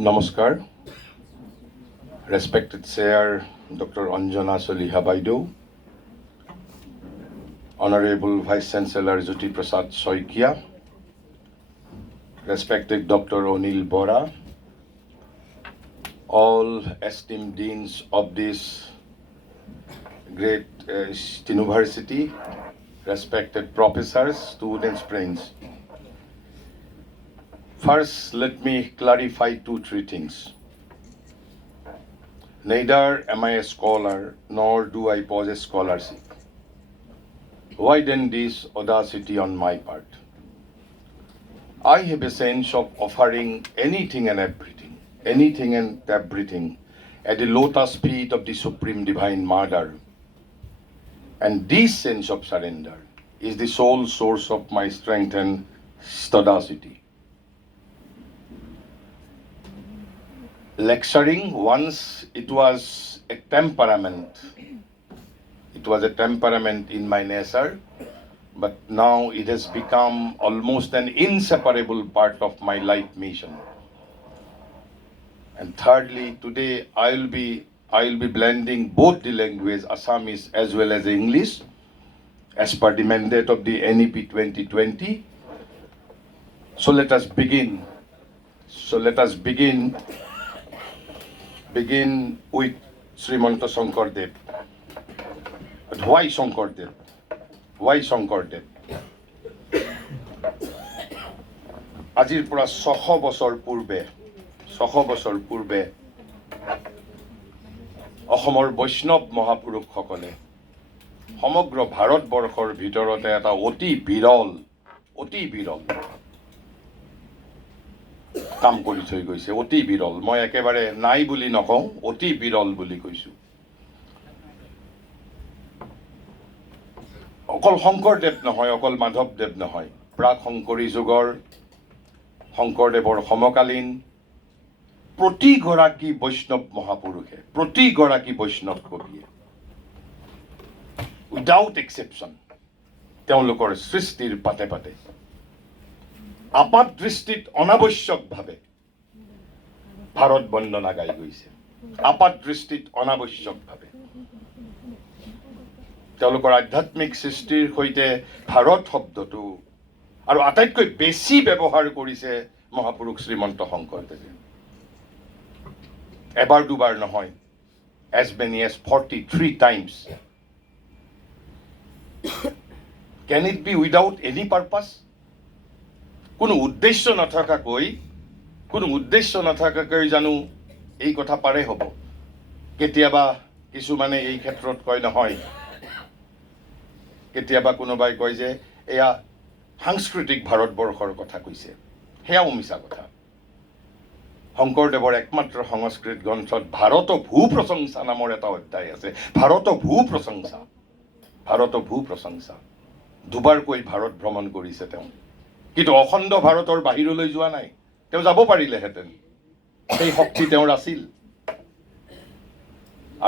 Namaskar, respected Chair Dr. Anjana Saliha Baidu, Honorable Vice Chancellor Jyoti Prasad Soikia, respected Dr. Onil Bora, all esteemed deans of this great university, respected professors, students, friends. First, let me clarify 2-3 things. Neither am I a scholar, nor do I possess scholarship. Why then this audacity on my part? I have a sense of offering anything and everything at the lotus feet of the Supreme Divine Mother. And this sense of surrender is the sole source of my strength and audacity. Lecturing, once it was a temperament. It was a temperament in my nature, but now it has become almost an inseparable part of my life mission. And thirdly, today I'll be blending both the language, Assamese as well as English, as per the mandate of the NEP 2020. So let us begin with Srimanta Shankardev. But why Shankardev? Why Shankardev? আজিৰ পৰা 600 বছৰ পূৰ্বে অসমৰ বৈষ্ণৱ মহাপুৰুষসকলে সমগ্ৰ ভাৰতবৰ্ষৰ ভিতৰতে এটা অতি বিৰল কাম কৰি থৈ গৈছে। অতি বিৰল, মই একেবাৰে নাই বুলি নকওঁ, অতি বিৰল বুলি কৈছোঁ। অকল শংকৰদেৱ নহয়, অকল মাধৱদেৱ নহয়, প্ৰাক শংকৰী যুগৰ শংকৰদেৱৰ সমকালীন প্ৰতিগৰাকী বৈষ্ণৱ মহাপুৰুষে, প্ৰতিগৰাকী বৈষ্ণৱ কবিয়ে উইদাউট এক্সেপশ্যন তেওঁলোকৰ সৃষ্টিৰ পাতে পাতে আপাত দৃষ্টিত অনাৱশ্যকভাৱে ভাৰত বন্দনা গাই গৈছে। আপাত দৃষ্টিত অনাৱশ্যকভাৱে তেওঁলোকৰ আধ্যাত্মিক সৃষ্টিৰ সৈতে ভাৰত শব্দটো আৰু আটাইতকৈ বেছি ব্যৱহাৰ কৰিছে মহাপুৰুষ শ্ৰীমন্ত শংকৰদেৱে। এবাৰ দুবাৰ নহয়, as many as 43 times. Can it be without any purpose? কোনো উদ্দেশ্য নথকাকৈ জানো এই কথা পাৰে হ'ব? কেতিয়াবা কিছুমানে এই ক্ষেত্ৰত কয় নহয়, কেতিয়াবা কোনোবাই কয় যে এয়া সাংস্কৃতিক ভাৰতবৰ্ষৰ কথা কৈছে। সেয়াও মিছা কথা। শংকৰদেৱৰ একমাত্ৰ সংস্কৃত গ্ৰন্থত ভাৰত ভূ প্ৰশংসা নামৰ এটা অধ্যায় আছে। ভাৰত ভূ প্ৰশংসা দুবাৰকৈ ভাৰত ভ্ৰমণ কৰিছে তেওঁ, কিন্তু অখণ্ড ভাৰতৰ বাহিৰলৈ যোৱা নাই। তেওঁ যাব পাৰিলেহেঁতেন, সেই শক্তি তেওঁৰ আছিল।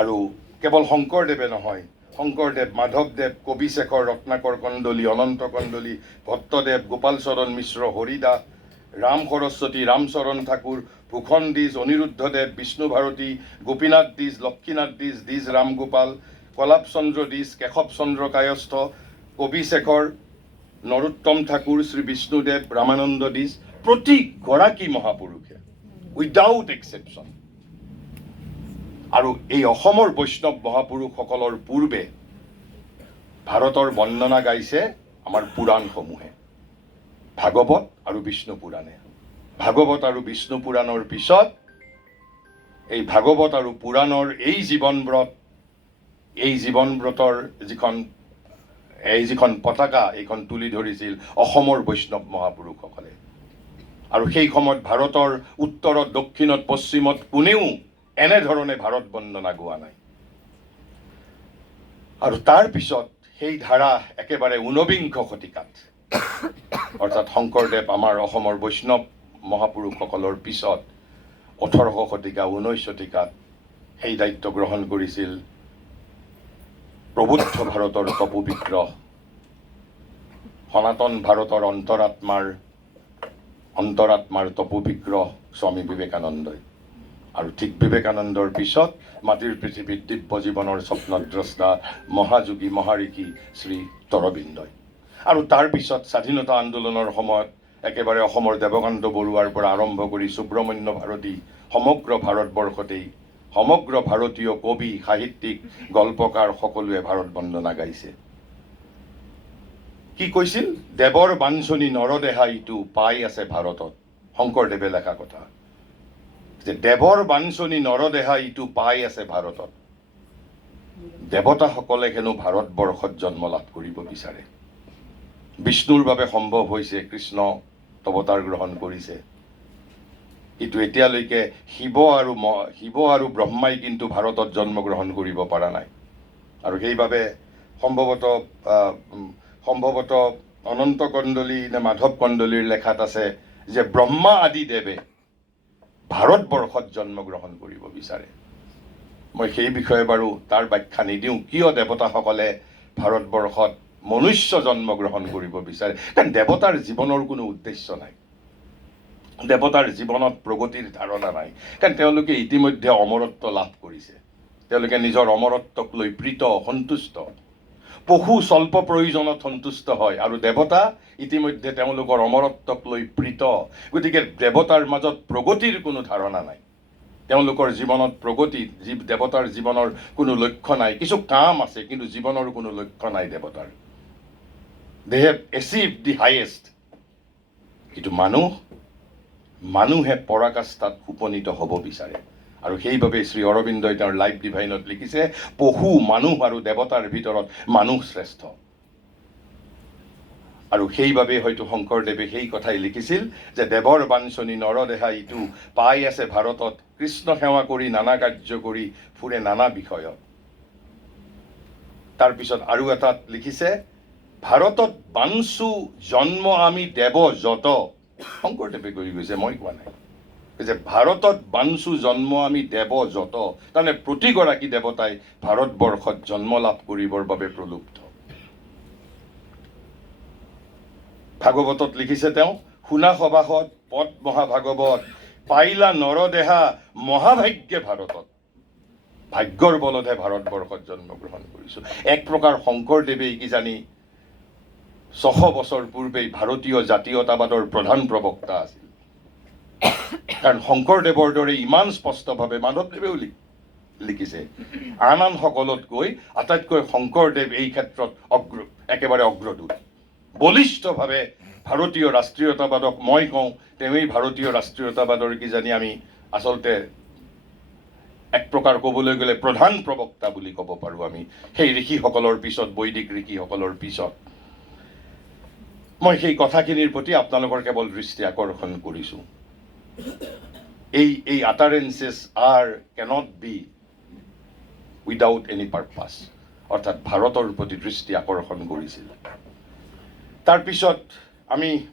আৰু কেৱল শংকৰদেৱে নহয়, শংকৰদেৱ, মাধৱদেৱ, কবিশেখৰ, ৰত্নাকৰ কন্দলী, অনন্ত কন্দলী, ভট্টদেৱ, গোপালচৰণ মিশ্ৰ, হৰিদাস, ৰাম সৰস্বতী, ৰামচৰণ ঠাকুৰ, ভূষণ দ্বিজ, অনিৰুদ্ধদেৱ, বিষ্ণু ভাৰতী, গোপীনাথ দ্বিজ, লক্ষ্মীনাথ দ্বিজ, দ্বিজ ৰামগোপাল, কলাপ চন্দ্ৰ দ্বিজ, কেশৱ চন্দ্ৰ কায়স্থ, কবিশেখৰ, নৰোত্তম ঠাকুৰ, শ্ৰী বিষ্ণুদেৱ, ৰামানন্দ দ্বিজ, প্ৰতিগৰাকী মহাপুৰুষে উইদাউট এক্সেপশ্যন। আৰু এই অসমৰ বৈষ্ণৱ মহাপুৰুষসকলৰ পূৰ্বে ভাৰতৰ বন্দনা গাইছে আমাৰ পুৰাণসমূহে, ভাগৱত আৰু বিষ্ণু পুৰাণে। ভাগৱত আৰু বিষ্ণু পুৰাণৰ পিছত এই ভাগৱত আৰু পুৰাণৰ এই জীৱনব্ৰতৰ যিখন পতাকা, এইখন তুলি ধৰিছিল অসমৰ বৈষ্ণৱ মহাপুৰুষসকলে। আৰু সেই সময়ত ভাৰতৰ উত্তৰত, দক্ষিণত, পশ্চিমত কোনেও এনেধৰণে ভাৰত বন্দনা গোৱা নাই। আৰু তাৰ পিছত সেই ধাৰা একেবাৰে ঊনবিংশ শতিকাত, অৰ্থাৎ শংকৰদেৱ আমাৰ অসমৰ বৈষ্ণৱ মহাপুৰুষসকলৰ পিছত 18শ শতিকা, 19 শতিকাত সেই দায়িত্ব গ্ৰহণ কৰিছিল প্ৰবুদ্ধ ভাৰতৰ তপোবিগ্ৰহ, সনাতন ভাৰতৰ অন্তৰাত্মাৰ অন্তৰাত্মাৰ তপোবিগ্ৰহ স্বামী বিবেকানন্দই। আৰু ঠিক বিবেকানন্দৰ পিছত মাটিৰ পৃথিৱীত দিব্য জীৱনৰ স্বপ্নদ্ৰষ্টা মহাযোগী মহাঋষি শ্ৰী অৰবিন্দই। আৰু তাৰ পিছত স্বাধীনতা আন্দোলনৰ সময়ত একেবাৰে অসমৰ দেৱকান্ত বৰুৱাৰ পৰা আৰম্ভ কৰি সুব্ৰমণ্য ভাৰতী সমগ্ৰ ভাৰতবৰ্ষতেই সমগ্ৰ ভাৰতীয় কবি সাহিত্যিক গল্পকাৰ সকলোৱে ভাৰত বন্দনা গাইছে। কি কৈছিল? দেৱৰ বাঞ্ছনি নৰদেহা ইটো পাই আছে ভাৰতত। শংকৰদেৱে লেখা কথা যে দেৱৰ বাঞ্ছনি নৰদেহা ইটো পাই আছে ভাৰতত। দেৱতাসকলে হেনো ভাৰতবৰ্ষত জন্ম লাভ কৰিব বিচাৰে। বিষ্ণুৰ বাবে সম্ভৱ হৈছে, কৃষ্ণ অৱতাৰ গ্ৰহণ কৰিছে, কিন্তু এতিয়ালৈকে শিৱ আৰু ব্ৰহ্মাই কিন্তু ভাৰতত জন্মগ্ৰহণ কৰিব পৰা নাই। আৰু সেইবাবে সম্ভৱতঃ অনন্ত কণ্ডলী নে মাধৱ কণ্ডলীৰ লেখাত আছে যে ব্ৰহ্মা আদি দেৱে ভাৰতবৰ্ষত জন্মগ্ৰহণ কৰিব বিচাৰে। মই সেই বিষয়ে বাৰু তাৰ ব্যাখ্যা নিদিওঁ, কিয় দেৱতাসকলে ভাৰতবৰ্ষত মনুষ্য জন্মগ্ৰহণ কৰিব বিচাৰে। কাৰণ দেৱতাৰ জীৱনৰ কোনো উদ্দেশ্য নাই, দেৱতাৰ জীৱনত প্ৰগতিৰ ধাৰণা নাই। কাৰণ তেওঁলোকে ইতিমধ্যে অমৰত্ব লাভ কৰিছে, তেওঁলোকে নিজৰ অমৰত্বক লৈ প্ৰীত সন্তুষ্ট। পশু স্বল্প প্ৰয়োজনত সন্তুষ্ট হয়, আৰু দেৱতা ইতিমধ্যে তেওঁলোকৰ অমৰত্বক লৈ প্ৰীত। গতিকে দেৱতাৰ মাজত প্ৰগতিৰ কোনো ধাৰণা নাই, তেওঁলোকৰ জীৱনত প্ৰগতি, দেৱতাৰ জীৱনৰ কোনো লক্ষ্য নাই। কিছু কাম আছে কিন্তু জীৱনৰ কোনো লক্ষ্য নাই দেৱতাৰ। They have achieved the highest. কিন্তু মানুহে পৰাকাষ্ঠাত উপনীত হ'ব বিচাৰে। আৰু সেইবাবে শ্ৰী অৰবিন্দই তেওঁৰ লাইফ ডিভাইনত লিখিছে, পশু, মানুহ আৰু দেৱতাৰ ভিতৰত মানুহ শ্ৰেষ্ঠ। আৰু সেইবাবে হয়তো শংকৰদেৱে সেই কথাই লিখিছিল যে দেৱৰ বাঞ্ছনি নৰদেহা ইটো পাই আছে ভাৰতত, কৃষ্ণ সেৱা কৰি নানা কাৰ্য কৰি ফুৰে নানা বিষয়ত। তাৰপিছত আৰু এটাত লিখিছে, ভাৰতত বাঞ্চু জন্ম আমি দেৱ যত। শংকৰদেৱে কৈ গৈছে, মই কোৱা নাই। যে ভাৰতত বাঞ্চু জন্ম আমি দেৱ যত, তাৰমানে প্ৰতিগৰাকী দেৱতাই ভাৰতবৰ্ষত জন্ম লাভ কৰিবৰ বাবে প্ৰলুব্ধ। ভাগৱতত লিখিছে তেওঁ, শুনা সবাসত পদ মহাভাগৱত, পাইলা নৰদেহা মহাভাগ্যে ভাৰতত। ভাগ্যৰ বলতহে ভাৰতবৰ্ষত জন্মগ্ৰহণ কৰিছো। এক প্ৰকাৰ শংকৰদেৱেই কিজানি 600 বছৰ পূৰ্বেই ভাৰতীয় জাতীয়তাবাদৰ প্ৰধান প্ৰবক্তা আছিল। কাৰণ শংকৰদেৱৰ দৰে ইমান স্পষ্টভাৱে মাধৱদেৱেও লিখিছে, আন সকলতকৈ আটাইতকৈ শংকৰদেৱ এই ক্ষেত্ৰত একেবাৰে অগ্ৰদূত। বলিষ্ঠভাৱে ভাৰতীয় ৰাষ্ট্ৰীয়তাবাদক মই কওঁ, তেওঁই ভাৰতীয় ৰাষ্ট্ৰীয়তাবাদৰ কিজানি আমি আচলতে এক প্ৰকাৰ ক'বলৈ গ'লে প্ৰধান প্ৰবক্তা বুলি ক'ব পাৰোঁ আমি। সেই ঋষিসকলৰ পিছত, বৈদিক ঋষিসকলৰ পিছত। মই সেই কথাখিনিৰ প্ৰতি আপোনালোকৰ কেৱল দৃষ্টি আকৰ্ষণ কৰিছোঁ। এই utterances cannot be without any purpose, অৰ্থাৎ ভাৰতৰ প্ৰতি দৃষ্টি আকৰ্ষণ কৰিছিল। তাৰপিছত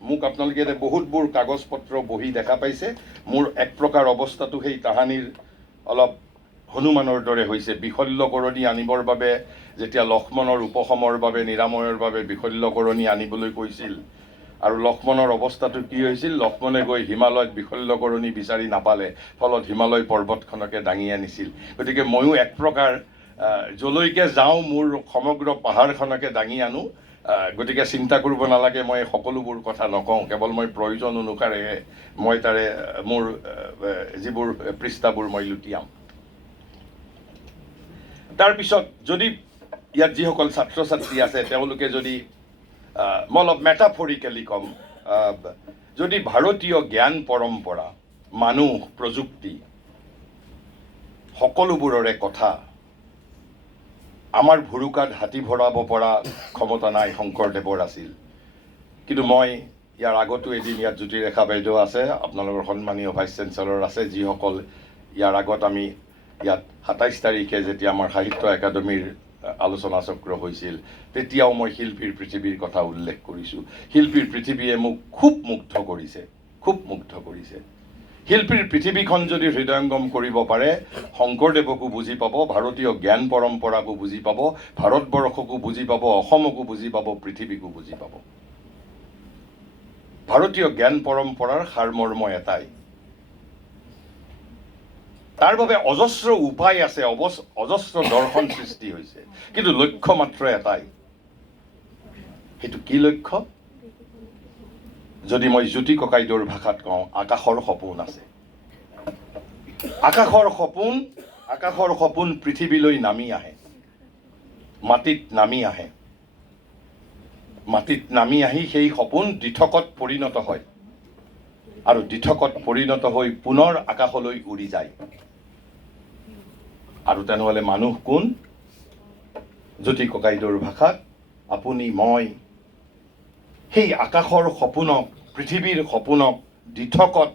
মোক আপোনালোকে বহুতবোৰ কাগজ পত্ৰ বহি দেখা পাইছে। মোৰ এক প্ৰকাৰ অৱস্থাটো সেই তাহানিৰ অলপ হনুমানৰ দৰে হৈছে। বিশল্যকৰণী আনিবৰ বাবে যেতিয়া লক্ষ্মণৰ উপশমৰ বাবে, নিৰাময়ৰ বাবে বিশল্যকৰণী আনিবলৈ কৈছিল, আৰু লক্ষ্মণৰ অৱস্থাটো কি হৈছিল, লক্ষ্মণে গৈ হিমালয়ত বিশল্যকৰণী বিচাৰি নাপালে, ফলত হিমালয় পৰ্বতখনকে দাঙি আনিছিল। গতিকে ময়ো এক প্ৰকাৰ যলৈকে যাওঁ মোৰ সমগ্ৰ পাহাৰখনকে দাঙি আনো। গতিকে চিন্তা কৰিব নালাগে, মই সকলোবোৰ কথা নকওঁ, কেৱল মই প্ৰয়োজন অনুসাৰেহে মই তাৰে মোৰ যিবোৰ পৃষ্ঠাবোৰ মই লুটিয়াম। তাৰপিছত যদি ইয়াত যিসকল ছাত্ৰ ছাত্ৰী আছে তেওঁলোকে যদি মই অলপ মেটাফৰিকেলি ক'ম, যদি ভাৰতীয় জ্ঞান পৰম্পৰা, মানুহ, প্ৰযুক্তি সকলোবোৰৰে কথা আমাৰ ভুৰুকাত হাতী ভৰাব পৰা ক্ষমতা নাই, শংকৰদেৱৰ আছিল। কিন্তু মই ইয়াৰ আগতো এদিন ইয়াত জ্যোতিৰেখা বাইদেউ আছে, আপোনালোকৰ সন্মানীয় ভাইচ চেঞ্চেলৰ আছে, যিসকল ইয়াৰ আগত আমি ইয়াত 27 তাৰিখে যেতিয়া আমাৰ সাহিত্য একাডেমীৰ আলোচনা চক্ৰ হৈছিল, তেতিয়াও মই শিল্পীৰ পৃথিৱীৰ কথা উল্লেখ কৰিছোঁ। শিল্পীৰ পৃথিৱীয়ে মোক খুব মুগ্ধ কৰিছে। শিল্পীৰ পৃথিৱীখন যদি হৃদয়ংগম কৰিব পাৰে, শংকৰদেৱকো বুজি পাব, ভাৰতীয় জ্ঞান পৰম্পৰাকো বুজি পাব, ভাৰতবৰ্ষকো বুজি পাব, অসমকো বুজি পাব, পৃথিৱীকো বুজি পাব। ভাৰতীয় জ্ঞান পৰম্পৰাৰ সাৰমৰ্ম এটাই। তাৰ বাবে অজস্ৰ উপায় আছে, অজস্ৰ দৰ্শন সৃষ্টি হৈছে, কিন্তু লক্ষ্য মাত্ৰ এটাই। সেইটো কি লক্ষ্য? যদি মই জ্যোতি ককাইদেউৰ ভাষাত কওঁ, আকাশৰ সপোন আছে। আকাশৰ সপোন পৃথিৱীলৈ নামি আহে, মাটিত নামি আহে। মাটিত নামি আহি সেই সপোন দিঠকত পৰিণত হয়, আৰু দিঠকত পৰিণত হৈ পুনৰ আকাশলৈ উৰি যায়। আৰু তেনেহ'লে মানুহ কোন? জ্যোতি ককাইদেউৰ ভাষাত আপুনি মই সেই আকাশৰ সপোনক, পৃথিৱীৰ সপোনক দিঠকত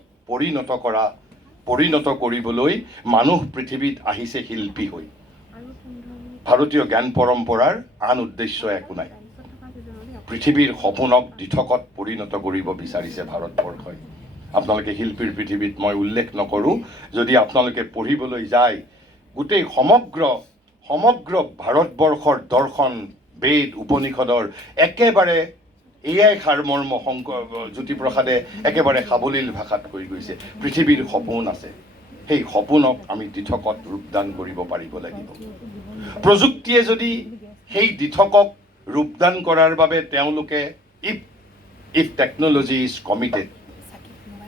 পৰিণত কৰিবলৈ মানুহ পৃথিৱীত আহিছে শিল্পী হৈ। ভাৰতীয় জ্ঞান পৰম্পৰাৰ আন উদ্দেশ্য একো নাই। পৃথিৱীৰ সপোনক দিঠকত পৰিণত কৰিব বিচাৰিছে ভাৰতবৰ্ষই। আপোনালোকে শিল্পীৰ পৃথিৱীত মই উল্লেখ নকৰোঁ, যদি আপোনালোকে পঢ়িবলৈ যায়, গোটেই সমগ্ৰ ভাৰতবৰ্ষৰ দৰ্শন, বেদ, উপনিষদৰ একেবাৰে এয়াই সাৰমৰ্ম জ্যোতিপ্ৰসাদে একেবাৰে সাৱলীল ভাষাত কৈ গৈছে। পৃথিৱীৰ সপোন আছে, সেই সপোনক আমি দিঠকত ৰূপদান কৰিব পাৰিব লাগিব। প্ৰযুক্তিয়ে যদি সেই দিঠকক ৰূপদান কৰাৰ বাবে তেওঁলোকে ইফ টেকন'লজি ইজ কমিটেড,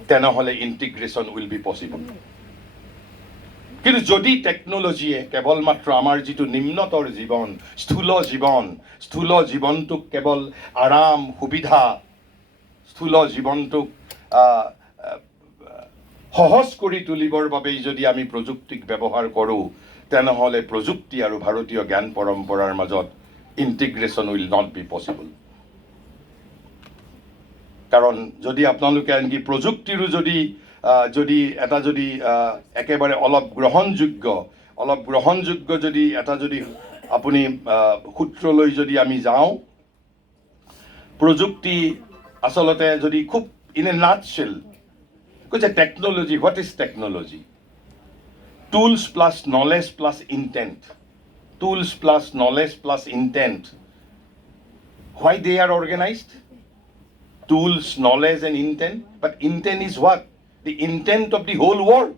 তেনেহ'লে ইণ্টিগ্ৰেশ্যন উইল বি পচিবল। কিন্তু যদি টেকন'লজিয়ে কেৱল মাত্ৰ আমাৰ যিটো নিম্নতৰ জীৱন, স্থূল জীৱনটোক কেৱল আৰাম, সুবিধা, স্থূল জীৱনটোক সহজ কৰি তুলিবৰ বাবেই যদি আমি প্ৰযুক্তিক ব্যৱহাৰ কৰোঁ, তেনেহ'লে প্ৰযুক্তি আৰু ভাৰতীয় জ্ঞান পৰম্পৰাৰ মাজত integration will not be possible. কাৰণ যদি আপোনালোকে আনকি প্ৰযুক্তিৰো যদি একেবাৰে অলপ গ্ৰহণযোগ্য যদি আপুনি সূত্ৰলৈ যদি আমি যাওঁ, প্ৰযুক্তি আচলতে যদি খুব ইন এ নাটশেল কৈছে, technology, what is technology? Tools plus knowledge plus intent. Tools plus knowledge plus intent. Why they are organized? Tools, knowledge and intent. But intent is what? The intent of the whole world.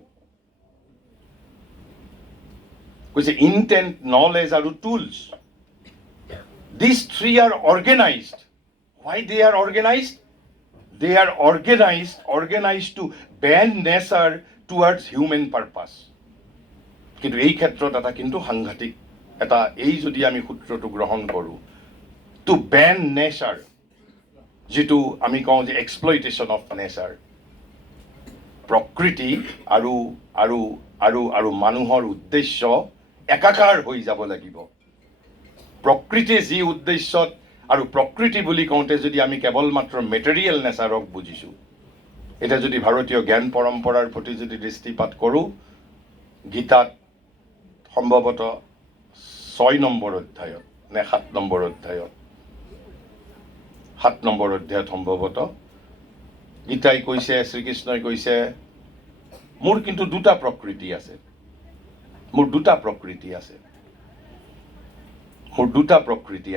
Because intent, knowledge are tools. These three are organized. Why they are organized? They are organized to bend nature towards human purpose. কিন্তু এই ক্ষেত্ৰত এটা কিন্তু সাংঘাতিক এই যদি আমি সূত্ৰটো গ্ৰহণ কৰোঁ, টু বেন নেচাৰ, যিটো আমি কওঁ যে এক্সপ্লইটেশ্যন অফ নেচাৰ, প্ৰকৃতি আৰু মানুহৰ উদ্দেশ্য একাকাৰ হৈ যাব লাগিব। প্ৰকৃতিয়ে যি উদ্দেশ্যত, আৰু প্ৰকৃতি বুলি কওঁতে যদি আমি কেৱল মাত্ৰ মেটেৰিয়েল নেচাৰক বুজিছোঁ, এতিয়া যদি ভাৰতীয় জ্ঞান পৰম্পৰাৰ প্ৰতি যদি দৃষ্টিপাত কৰোঁ, গীতাত সম্ভৱতঃ 6 নম্বৰ অধ্যায়ত নে 7 নম্বৰ অধ্যায়ত, 7 নম্বৰ অধ্যায়ত সম্ভৱতঃ গীতাই কৈছে, শ্ৰীকৃষ্ণই কৈছে, মোৰ কিন্তু দুটা প্ৰকৃতি আছে, মোৰ দুটা প্ৰকৃতি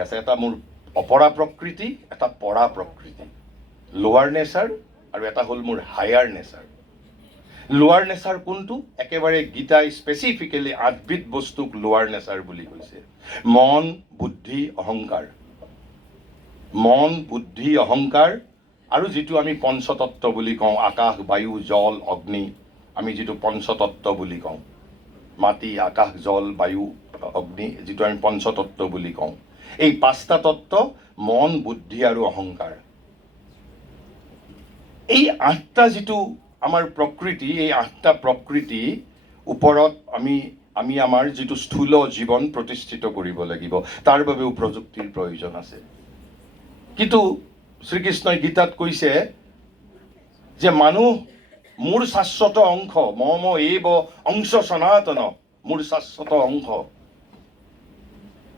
আছে, এটা মোৰ অপৰা প্ৰকৃতি, এটা পৰা প্ৰকৃতি, লোৱাৰ নেচাৰ, আৰু এটা হ'ল মোৰ হায়াৰ নেচাৰ। লোৱাৰ নেচাৰ কোনটো? একেবাৰে গীতাই স্পেচিফিকেলি 8বিধ বস্তুক লোৱাৰ নেচাৰ বুলি কৈছে। মন, বুদ্ধি, অহংকাৰ, আৰু যিটো আমি পঞ্চতত্ব বুলি কওঁ, আকাশ, বায়ু, জল, অগ্নি, আমি যিটো পঞ্চতত্ব বুলি কওঁ, মাটি, আকাশ, জল, বায়ু, অগ্নি, যিটো আমি পঞ্চতত্ব বুলি কওঁ, এই 5টা তত্ত্ব, মন, বুদ্ধি আৰু অহংকাৰ। এই 8টা যিটো আমাৰ প্ৰকৃতি, এই 8টা প্ৰকৃতি ওপৰত আমি আমাৰ যিটো স্থূল জীৱন প্ৰতিষ্ঠিত কৰিব লাগিব, তাৰ বাবেও প্ৰযুক্তিৰ প্ৰয়োজন আছে। কিন্তু শ্ৰীকৃষ্ণই গীতাত কৈছে যে মানুহ মোৰ শাশ্বত অংশ, মম এব অংশ সনাতন, মোৰ শাশ্বত অংশ।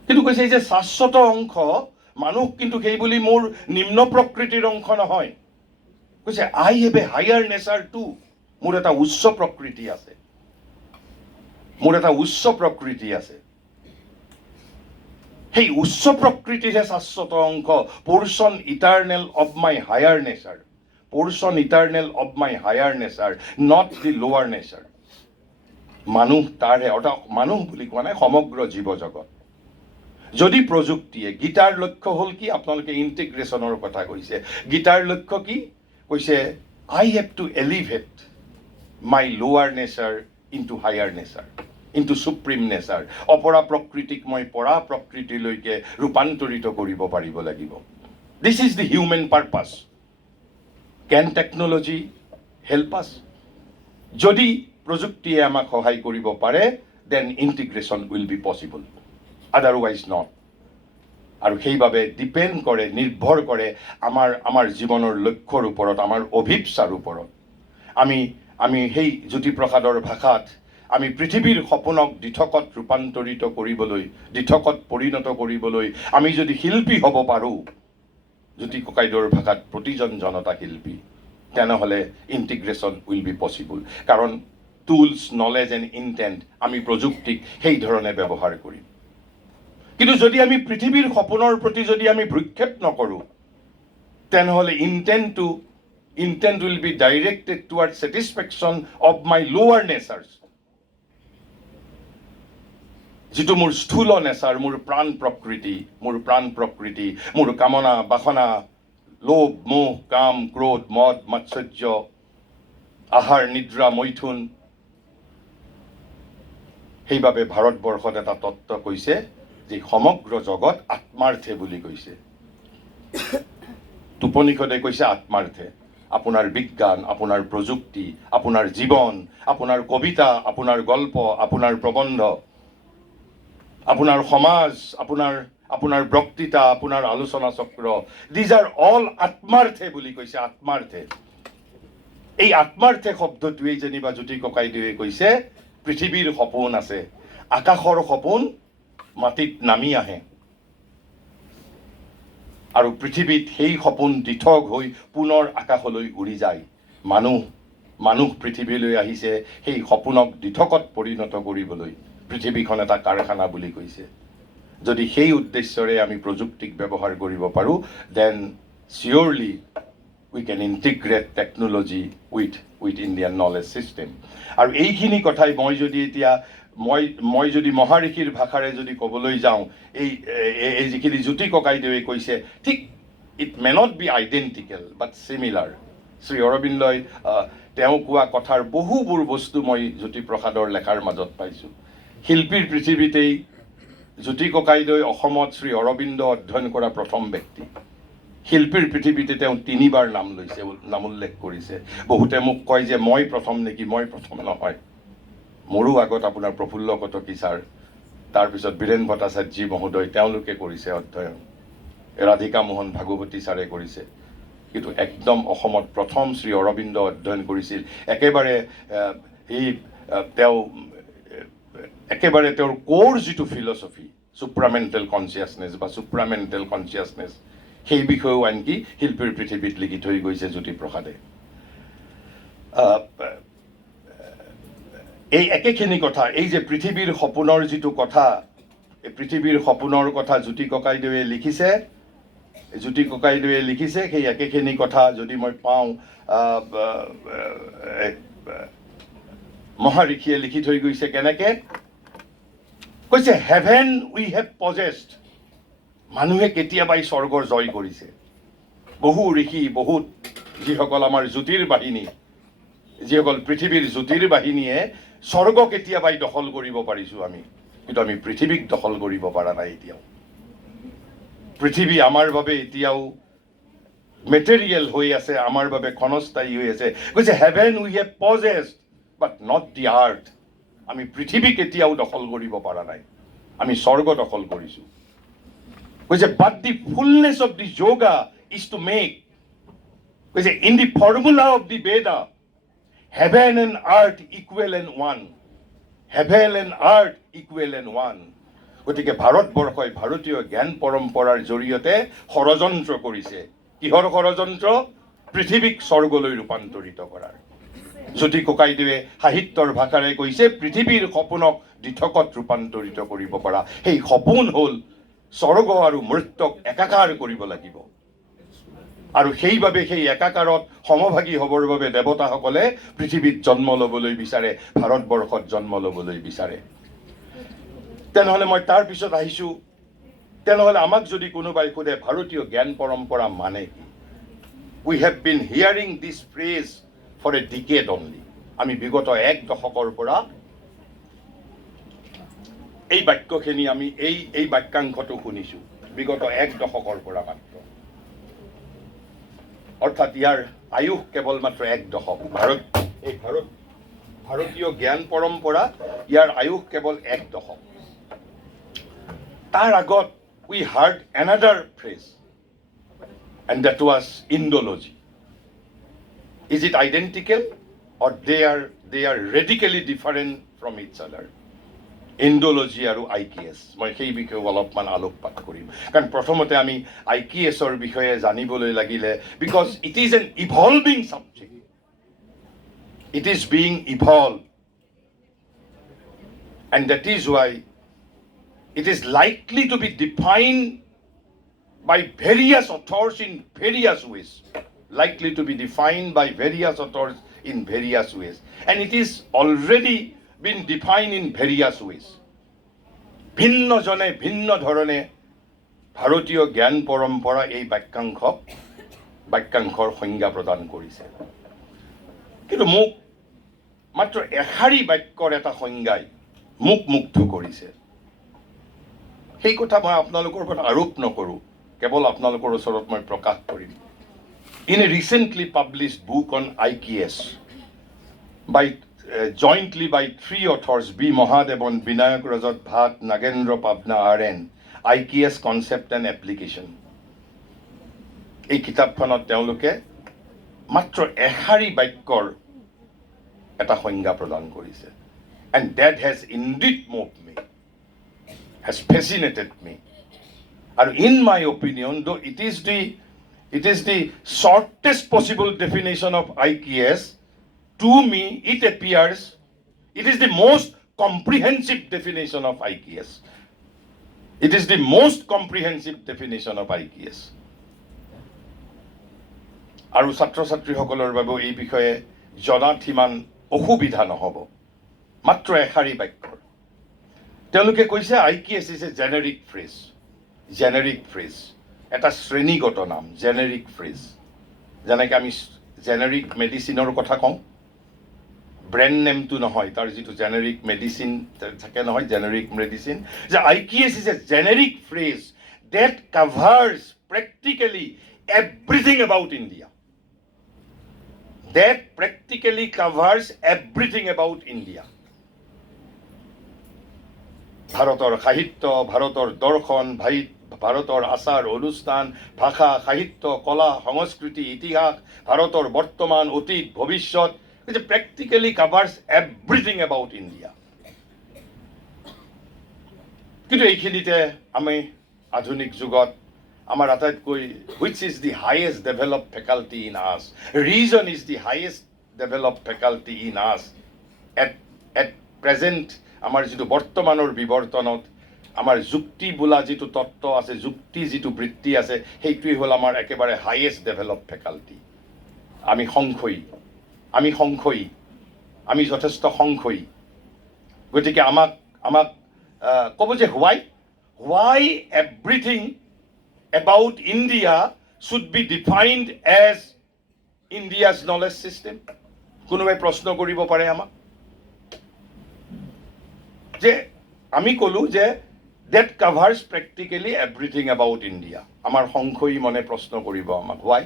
কিন্তু কৈছে যে শাশ্বত অংশ মানুহ, কিন্তু সেই বুলি মোৰ নিম্ন প্ৰকৃতিৰ অংশ নহয়। কৈছে I have a higher nature too, মোৰ এটা উচ্চ প্ৰকৃতি আছে, সেই উচ্চ প্ৰকৃতিৰহে শাশ্বত অংশ, portion eternal of my higher nature, portion eternal of my higher nature, not the lower nature. মানুহ তাৰহে, অৰ্থাৎ মানুহ বুলি কোৱা নাই, সমগ্ৰ জীৱ জগত। যদি প্ৰযুক্তিয়ে, গীতাৰ লক্ষ্য হ'ল কি, আপোনালোকে ইণ্টিগ্ৰেশ্যনৰ কথা কৈছে, গীতাৰ লক্ষ্য কি কৈছে, I have to elevate my lower nature into higher nature, into supreme nature. অপৰা প্ৰকৃতিক মই পৰা প্ৰকৃতিলৈকে ৰূপান্তৰিত কৰিব পাৰিব লাগিব। This is the human purpose. Can technology help us? যদি প্ৰযুক্তিয়ে আমাক সহায় কৰিব পাৰে, then integration will be possible, otherwise not. আৰু সেইবাবে ডিপেণ্ড কৰে, নিৰ্ভৰ কৰে আমাৰ জীৱনৰ লক্ষ্যৰ ওপৰত, আমাৰ অভিপ্সাৰ ওপৰত। আমি সেই জ্যোতিপ্ৰসাদৰ ভাষাত আমি পৃথিৱীৰ সপোনক দিঠকত ৰূপান্তৰিত কৰিবলৈ, দিঠকত পৰিণত কৰিবলৈ আমি যদি শিল্পী হ'ব পাৰোঁ, জ্যোতি ককাইদেউৰ ভাষাত প্ৰতিজন জনতা শিল্পী, তেনেহ'লে ইণ্টিগ্ৰেশ্যন উইল বি পচিবল। কাৰণ টুলছ, নলেজ এণ্ড ইণ্টেণ্ট আমি প্ৰযুক্তিক সেই ধৰণে ব্যৱহাৰ কৰিম। কিন্তু যদি আমি পৃথিৱীৰ সপোনৰ প্ৰতি যদি আমি ভ্ৰূক্ষেপ নকৰোঁ, তেনেহ'লে intent will be directed towards satisfaction of my lower natures. যিটো মোৰ স্থূল নেচাৰ, মোৰ প্ৰাণ প্ৰকৃতি, মোৰ কামনা বাসনা, লোভ মোহ কাম ক্ৰোধ মদ মাৎসৰ্য, আহাৰ নিদ্ৰা মৈথুন। সেইবাবে ভাৰতবৰ্ষত এটা তত্ত্ব কৈছে যে সমগ্ৰ জগত আত্মাৰ্থে বুলি কৈছে। উপনিষদে কৈছে আত্মাৰ্থে। আপোনাৰ বিজ্ঞান, আপোনাৰ প্ৰযুক্তি, আপোনাৰ জীৱন, আপোনাৰ কবিতা, আপোনাৰ গল্প, আপোনাৰ প্ৰবন্ধ, আপোনাৰ সমাজ, আপোনাৰ বক্তৃতা, আপোনাৰ আলোচনা চক্ৰ, দিজ আৰ অল আত্মাৰ্থে বুলি কৈছে, আত্মাৰ্থে। এই আত্মাৰ্থে শব্দটোৱেই যেনিবা জ্যোতি ককাইদেৱে কৈছে পৃথিৱীৰ সপোন আছে, আকাশৰ সপোন মাটিত নামি আহে, আৰু পৃথিৱীত সেই সপোন দিঠক হৈ পুনৰ আকাশলৈ উৰি যায়। মানুহ পৃথিৱীলৈ আহিছে সেই সপোনক দিঠকত পৰিণত কৰিবলৈ। পৃথিৱীখন এটা কাৰখানা বুলি কৈছে। যদি সেই উদ্দেশ্যৰে আমি প্ৰযুক্তিক ব্যৱহাৰ কৰিব পাৰোঁ, then scholarly we can integrate technology with Indian knowledge system. আৰু এইখিনি কথাই মই যদি মহাঋষিৰ ভাষাৰে যদি ক'বলৈ যাওঁ, এই যিখিনি জ্যোতি ককাইদেৱে কৈছে, ঠিক it may not be identical but similar. Shri অৰবিন্দই তেওঁ কোৱা কথাৰ বহুবোৰ বস্তু মই জ্যোতিপ্ৰসাদৰ লেখাৰ মাজত পাইছোঁ। শিল্পীৰ পৃথিৱীতেই জ্যোতি ককাইদেউ অসমত শ্ৰী অৰবিন্দ অধ্যয়ন কৰা প্ৰথম ব্যক্তি। শিল্পীৰ পৃথিৱীতে তেওঁ 3 বাৰ নাম উল্লেখ কৰিছে। বহুতে মোক কয় যে মই প্ৰথম নেকি, মই প্ৰথম নহয়। মোৰো আগত আপোনাৰ প্ৰফুল্ল কটকী ছাৰ, তাৰপিছত বীৰেন ভট্টাচাৰ্যী মহোদয়, তেওঁলোকে কৰিছে অধ্যয়ন। ৰাধিকা মোহন ভাগৱতী ছাৰে কৰিছে। কিন্তু একদম অসমত প্ৰথম শ্ৰী অৰবিন্দ অধ্যয়ন কৰিছিল। একেবাৰে তেওঁৰ কোৰ যিটো ফিলচফি, চুপ্ৰামেণ্টেল কনচিয়াছনেছ বা চুপ্ৰামেণ্টেল কনচিয়াছনেছ, সেই বিষয়েও আনকি শিল্পীৰ পৃথিৱীত লিখি থৈ গৈছে জ্যোতিপ্ৰসাদে। এই একেখিনি কথা, এই যে পৃথিৱীৰ সপোনৰ যিটো কথা, এই পৃথিৱীৰ সপোনৰ কথা জ্যোতি ককাইদেৱে লিখিছে, সেই একেখিনি কথা যদি মই পাওঁ, মহাঋষিয়ে লিখি থৈ গৈছে কেনেকে, কৈছে হেভেন উই হেভ পজেছড। মানুহে কেতিয়াবাই স্বৰ্গৰ জয় কৰিছে। বহু ঋষি, বহুত যিসকল আমাৰ জ্যোতিৰ বাহিনী, যিসকল পৃথিৱীৰ জ্যোতিৰ বাহিনীয়ে স্বৰ্গ কেতিয়াবাই দখল কৰিব পাৰিছোঁ আমি, কিন্তু আমি পৃথিৱীক দখল কৰিব পৰা নাই এতিয়াও। পৃথিৱী আমাৰ বাবে এতিয়াও মেটেৰিয়েল হৈ আছে, আমাৰ বাবে ক্ষণস্থায়ী হৈ আছে। কৈছে heaven we have possessed but not the earth. আমি পৃথিৱী কেতিয়াও দখল কৰিব পৰা নাই, আমি স্বৰ্গ দখল কৰিছোঁ। কৈছে but the fullness of the yoga is to make, কৈছে in the formula of the Veda, heaven and earth equal and one. Heaven and earth equal and one. গতিকে ভাৰতবৰ্ষই ভাৰতীয় জ্ঞান পৰম্পৰাৰ জৰিয়তে ষড়যন্ত্ৰ কৰিছে। কিহৰ ষড়যন্ত্ৰ? পৃথিৱীক স্বৰ্গলৈ ৰূপান্তৰিত কৰাৰ। জ্যোতি ককাইদেৱে সাহিত্যৰ ভাষাৰে কৈছে পৃথিৱীৰ সপোনক দিঠকত ৰূপান্তৰিত কৰিব পৰা। সেই সপোন হ'ল স্বৰ্গ আৰু মৰ্ত্যক একাকাৰ কৰিব লাগিব। আৰু সেইবাবে সেই একাকাৰত সমভাগী হ'বৰ বাবে দেৱতাসকলে পৃথিৱীত জন্ম ল'বলৈ বিচাৰে, ভাৰতবৰ্ষত জন্ম ল'বলৈ বিচাৰে। তেনেহ'লে মই তাৰ পিছত আহিছোঁ, তেনেহ'লে আমাক যদি কোনোবাই সোধে ভাৰতীয় জ্ঞান পৰম্পৰা মানে কি? We have been hearing this phrase for a decade only. আমি বিগত এক দশকৰ পৰা এই বাক্যখিনি আমি এই বাক্যাংশটো শুনিছোঁ বিগত এক দশকৰ পৰা মাত্ৰ। অৰ্থাৎ ইয়াৰ আয়ুস কেৱল মাত্ৰ এক দশক। ভাৰতীয় জ্ঞান পৰম্পৰা ইয়াৰ আয়ুস কেৱল এক দশক। তাৰ আগত we heard another phrase, and that was Indology. Is it identical or they are radically different from each other? Indology আৰু IKS, মই সেই বিষয়ে অলপমান আলোকপাত কৰিম। কাৰণ প্ৰথমতে আমি IKSৰ বিষয়ে জানিবলৈ লাগিলে, because it is an evolving subject. It is being evolved. And that is why it is likely to be defined by various authors in various ways. Likely to be defined by various authors in various ways. And it is already been defined in various ways. ভিন্ন জনে ভিন্ন ধৰণে ভাৰতীয় জ্ঞান পৰম্পৰা এই বাক্যাংশৰ সংজ্ঞা প্ৰদান কৰিছে। কিন্তু মোক মাত্ৰ এষাৰি বাক্যৰ এটা সংজ্ঞাই মোক মুগ্ধ কৰিছে। সেই কথা মই আপোনালোকৰ ওপৰত আৰোপ নকৰোঁ, কেৱল আপোনালোকৰ ওচৰত মই প্ৰকাশ কৰিম। In a recently published book on IKS, jointly by three authors, B. Mahadevan, Binayak Rajat Bhat, Nagendra Pavna RN, IKS Concept and Application. এই কিতাপখনত তেওঁলোকে মাত্ৰ এষাৰি বাক্যৰ এটা সংজ্ঞা প্ৰদান কৰিছে। And that has indeed moved me, has fascinated me. And in my opinion, though it is the shortest possible definition of IKS, to me it appears it is the most comprehensive definition of IKS. It is the most comprehensive definition of IKS. আৰু ছাত্ৰ ছাত্ৰীসকলৰ বাবে এই বিষয়ে জনাত সিমান অসুবিধা নহ'ব। মাত্ৰ এষাৰি বাক্যৰ তেওঁলোকে কৈছে IKS is a generic phrase. Generic phrase, এটা শ্ৰেণীগত নাম, জেনেৰিক ফ্ৰেজ। যেনেকৈ আমি জেনেৰিক মেডিচিনৰ কথা কওঁ, ব্ৰেণ্ড নেমটো নহয়, তাৰ যিটো জেনেৰিক মেডিচিন থাকে নহয়, জেনেৰিক মেডিচিন, যে IKS is a generic phrase that covers practically everything about India. That practically covers everything about India. ভাৰতৰ সাহিত্য, ভাৰতৰ দৰ্শন, ভাৰতৰ আচাৰ অনুষ্ঠান, ভাষা, সাহিত্য, কলা, সংস্কৃতি, ইতিহাস, ভাৰতৰ বৰ্তমান, অতীত, ভৱিষ্যত, practically covers everything about India. কিন্তু এইখিনিতে আমি আধুনিক যুগত আমাৰ আটাইতকৈ which is the highest develop faculty in us, reason is the highest develop faculty in us at present. আমাৰ যিটো বৰ্তমানৰ বিৱৰ্তনত আমাৰ যুক্তি বোলা যিটো তত্ত্ব আছে, যুক্তি যিটো বৃত্তি আছে, সেইটোৱেই হ'ল আমাৰ একেবাৰে হাইয়েষ্ট ডেভেলপ ফেকাল্টি। আমি সংশয়ী, আমি যথেষ্ট সংশয়ী। গতিকে আমাক ক'ব যে why everything about India should be defined as India's knowledge system? কোনোবাই প্ৰশ্ন কৰিব পাৰে আমাক যে আমি ক'লোঁ যে that covers practically everything about India. আমাৰ সংশয়ী মনে প্ৰশ্ন কৰিব আমাক why,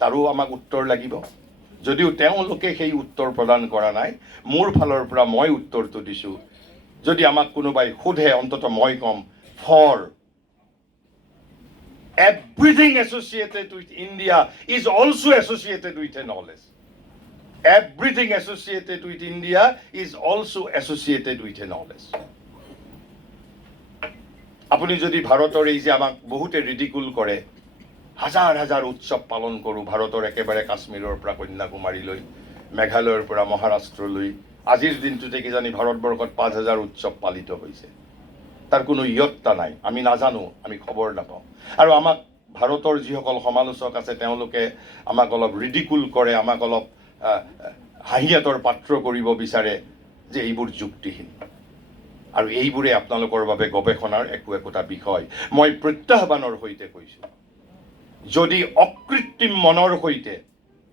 তাৰো আমাক উত্তৰ লাগিব। যদিও তেওঁলোকে সেই উত্তৰ প্ৰদান কৰা নাই, মোৰ ফালৰ পৰা মই উত্তৰটো দিছোঁ। যদি আমাক কোনোবাই সোধে, অন্ততঃ মই ক'ম, for everything associated with India is also associated with a knowledge. Everything associated with India is also associated with a knowledge. আপুনি যদি ভাৰতৰ এই যে আমাক বহুতে ৰিডিকুল কৰে, হাজাৰ হাজাৰ উৎসৱ পালন কৰোঁ, ভাৰতৰ একেবাৰে কাশ্মীৰৰ পৰা কন্যাকুমাৰীলৈ, মেঘালয়ৰ পৰা মহাৰাষ্ট্ৰলৈ, আজিৰ দিনটোতে কিজানি ভাৰতবৰ্ষত 5,000 উৎসৱ পালিত হৈছে। তাৰ কোনো ইয়ত্তা নাই, আমি নাজানো, আমি খবৰ নাপাওঁ। আৰু আমাক ভাৰতৰ যিসকল সমালোচক আছে তেওঁলোকে আমাক অলপ ৰিডিকুল কৰে, আমাক অলপ হাঁহিয়াতৰ পাত্ৰ কৰিব বিচাৰে যে এইবোৰ যুক্তিহীন আৰু এইবোৰে আপোনালোকৰ বাবে গৱেষণাৰ একোটা বিষয়। মই প্ৰত্যাহ্বানৰ সৈতে কৈছোঁ, যদি অকৃত্ৰিম মনৰ সৈতে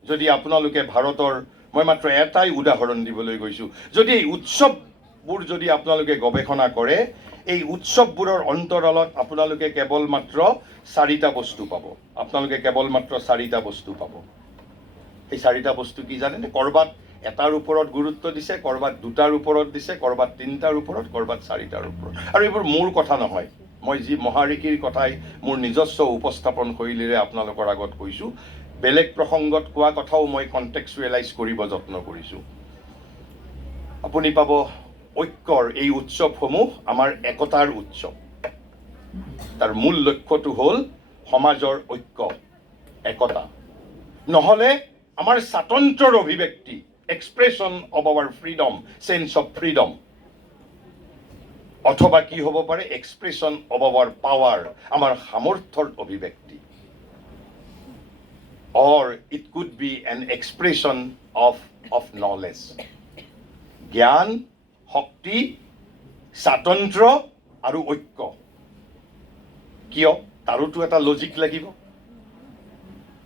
যদি আপোনালোকে ভাৰতৰ, মই মাত্ৰ এটাই উদাহৰণ দিবলৈ গৈছোঁ, যদি এই উৎসৱবোৰ যদি আপোনালোকে গৱেষণা কৰে, এই উৎসৱবোৰৰ অন্তৰালত আপোনালোকে কেৱল মাত্ৰ 4টা বস্তু পাব। আপোনালোকে কেৱল মাত্ৰ 4টা বস্তু পাব। সেই 4টা বস্তু কি জানেনে? ক'ৰবাত এটাৰ ওপৰত গুৰুত্ব দিছে, ক'ৰবাত 2টাৰ ওপৰত দিছে, ক'ৰবাত 3টাৰ ওপৰত, ক'ৰবাত 4টাৰ ওপৰত। আৰু এইবোৰ মোৰ কথা নহয়, মই যি মহাৰিষিৰ কথাই মোৰ নিজস্ব উপস্থাপন শৈলীৰে আপোনালোকৰ আগত কৈছোঁ। বেলেগ প্ৰসংগত কোৱা কথাও মই কণ্টেক্সুৱেলাইজ কৰিব যত্ন কৰিছোঁ। আপুনি পাব ঐক্যৰ এই উৎসৱসমূহ আমাৰ একতাৰ উৎসৱ। তাৰ মূল লক্ষ্যটো হ'ল সমাজৰ ঐক্য, একতা। নহ'লে আমাৰ স্বাতন্ত্ৰ্যৰ অভিব্যক্তি, expression of our freedom, sense of freedom, অথবা কি হ'ব পাৰে, এক্সপ্ৰেছন অফ আৱাৰ পাৱাৰ, আমাৰ সামৰ্থ্যৰ অভিব্যক্তি, or it could be an expression of knowledge. জ্ঞান, শক্তি, স্বাতন্ত্ৰ্য আৰু ঐক্য। কিয়? তাৰোতো এটা লজিক লাগিব।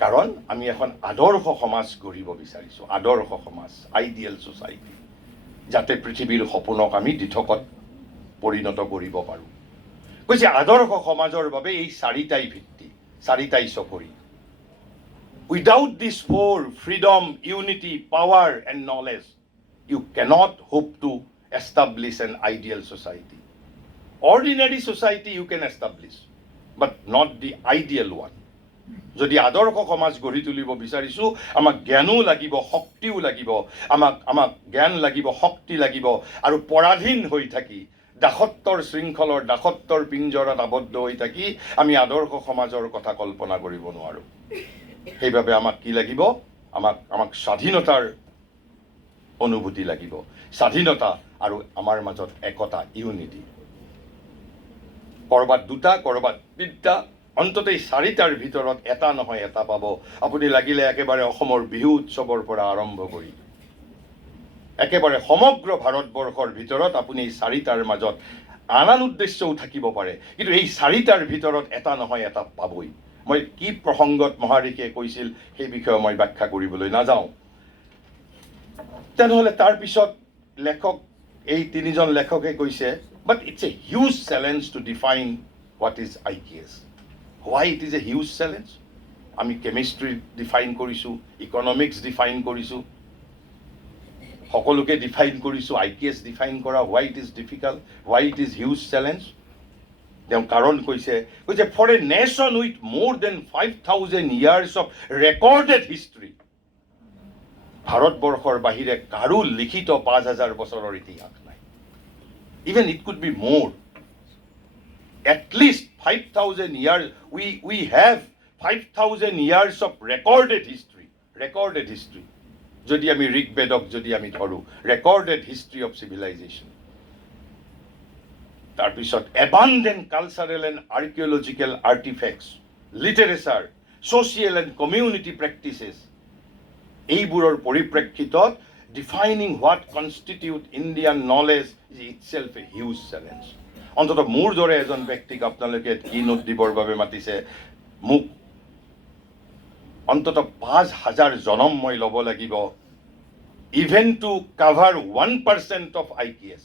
কাৰণ আমি এখন আদৰ্শ সমাজ গঢ়িব বিচাৰিছোঁ, আদৰ্শ সমাজ, আইডিয়েল ছ'চাইটি, যাতে পৃথিৱীৰ সপোনক আমি দিঠকত পৰিণত কৰিব পাৰোঁ। কৈছে আদৰ্শ সমাজৰ বাবে এই 4টাই ভিত্তি, 4টাই চকৰি। Without these 4, freedom, unity, power and knowledge, you cannot hope to establish an ideal society. Ordinary society you can establish, but not the ideal one. যদি আদৰ্শ সমাজ গঢ়ি তুলিব বিচাৰিছোঁ, আমাক জ্ঞানো লাগিব, শক্তিও লাগিব, আমাক জ্ঞান লাগিব, শক্তি লাগিব, আৰু পৰাধীন হৈ থাকি, দাসত্বৰ শৃংখলৰ, দাসত্বৰ পিঞ্জৰাত আবদ্ধ হৈ থাকি আমি আদৰ্শ সমাজৰ কথা কল্পনা কৰিব নোৱাৰোঁ। সেইবাবে আমাক কি লাগিব? আমাক স্বাধীনতাৰ অনুভূতি লাগিব, স্বাধীনতা আৰু আমাৰ মাজত একতা, ইউনিটি। ক'ৰবাত 2টা, ক'ৰবাত 3টা, অন্তত এই 4টাৰ ভিতৰত এটা নহয় এটা পাব। আপুনি লাগিলে একেবাৰে অসমৰ বিহু উৎসৱৰ পৰা আৰম্ভ কৰি একেবাৰে সমগ্ৰ ভাৰতবৰ্ষৰ ভিতৰত আপুনি এই 4টাৰ মাজত আন উদ্দেশ্যও থাকিব পাৰে, কিন্তু এই 4টাৰ ভিতৰত এটা নহয় এটা পাবই। মই কি প্ৰসংগত মহাৰিষিয়ে কৈছিল সেই বিষয়ে মই ব্যাখ্যা কৰিবলৈ নাযাওঁ। তেনেহ'লে তাৰপিছত লেখক, এই 3জন লেখকে কৈছে, but it's a huge challenge to define what is IKS. Why it is a huge challenge? আমি কেমিষ্ট্ৰি ডিফাইন কৰিছোঁ, ইকনমিক্স ডিফাইন কৰিছোঁ, সকলোকে ডিফাইন কৰিছোঁ। IKS ডিফাইন কৰা, why it is difficult, why it is huge challenge? তেওঁ কাৰণ কৈছে for a nation with more than 5,000 years of recorded history, ভাৰতবৰ্ষৰ বাহিৰে কাৰো লিখিত 5,000 বছৰৰ ইতিহাস নাই। Even it could be more, at least 5,000 years, we have 5,000 years of recorded history, যদি আমি ঋগ্বেদক যদি আমি ধৰোঁ, ৰেকৰ্ডেড হিষ্ট্ৰী অফ চিভিলাইজেশ্যন। তাৰপিছত abundant cultural and archaeological artifacts, literature, social and community practices, এইবোৰৰ পৰিপ্ৰেক্ষিতত defining what constitute Indian knowledge is itself a huge challenge. অন্ততঃ মোৰ দৰে এজন ব্যক্তিক আপোনালোকে কি নোট দিবৰ বাবে মাতিছে, মোক অন্ততঃ 5,000 জনম মই ল'ব লাগিব, even to cover 1% of IKS।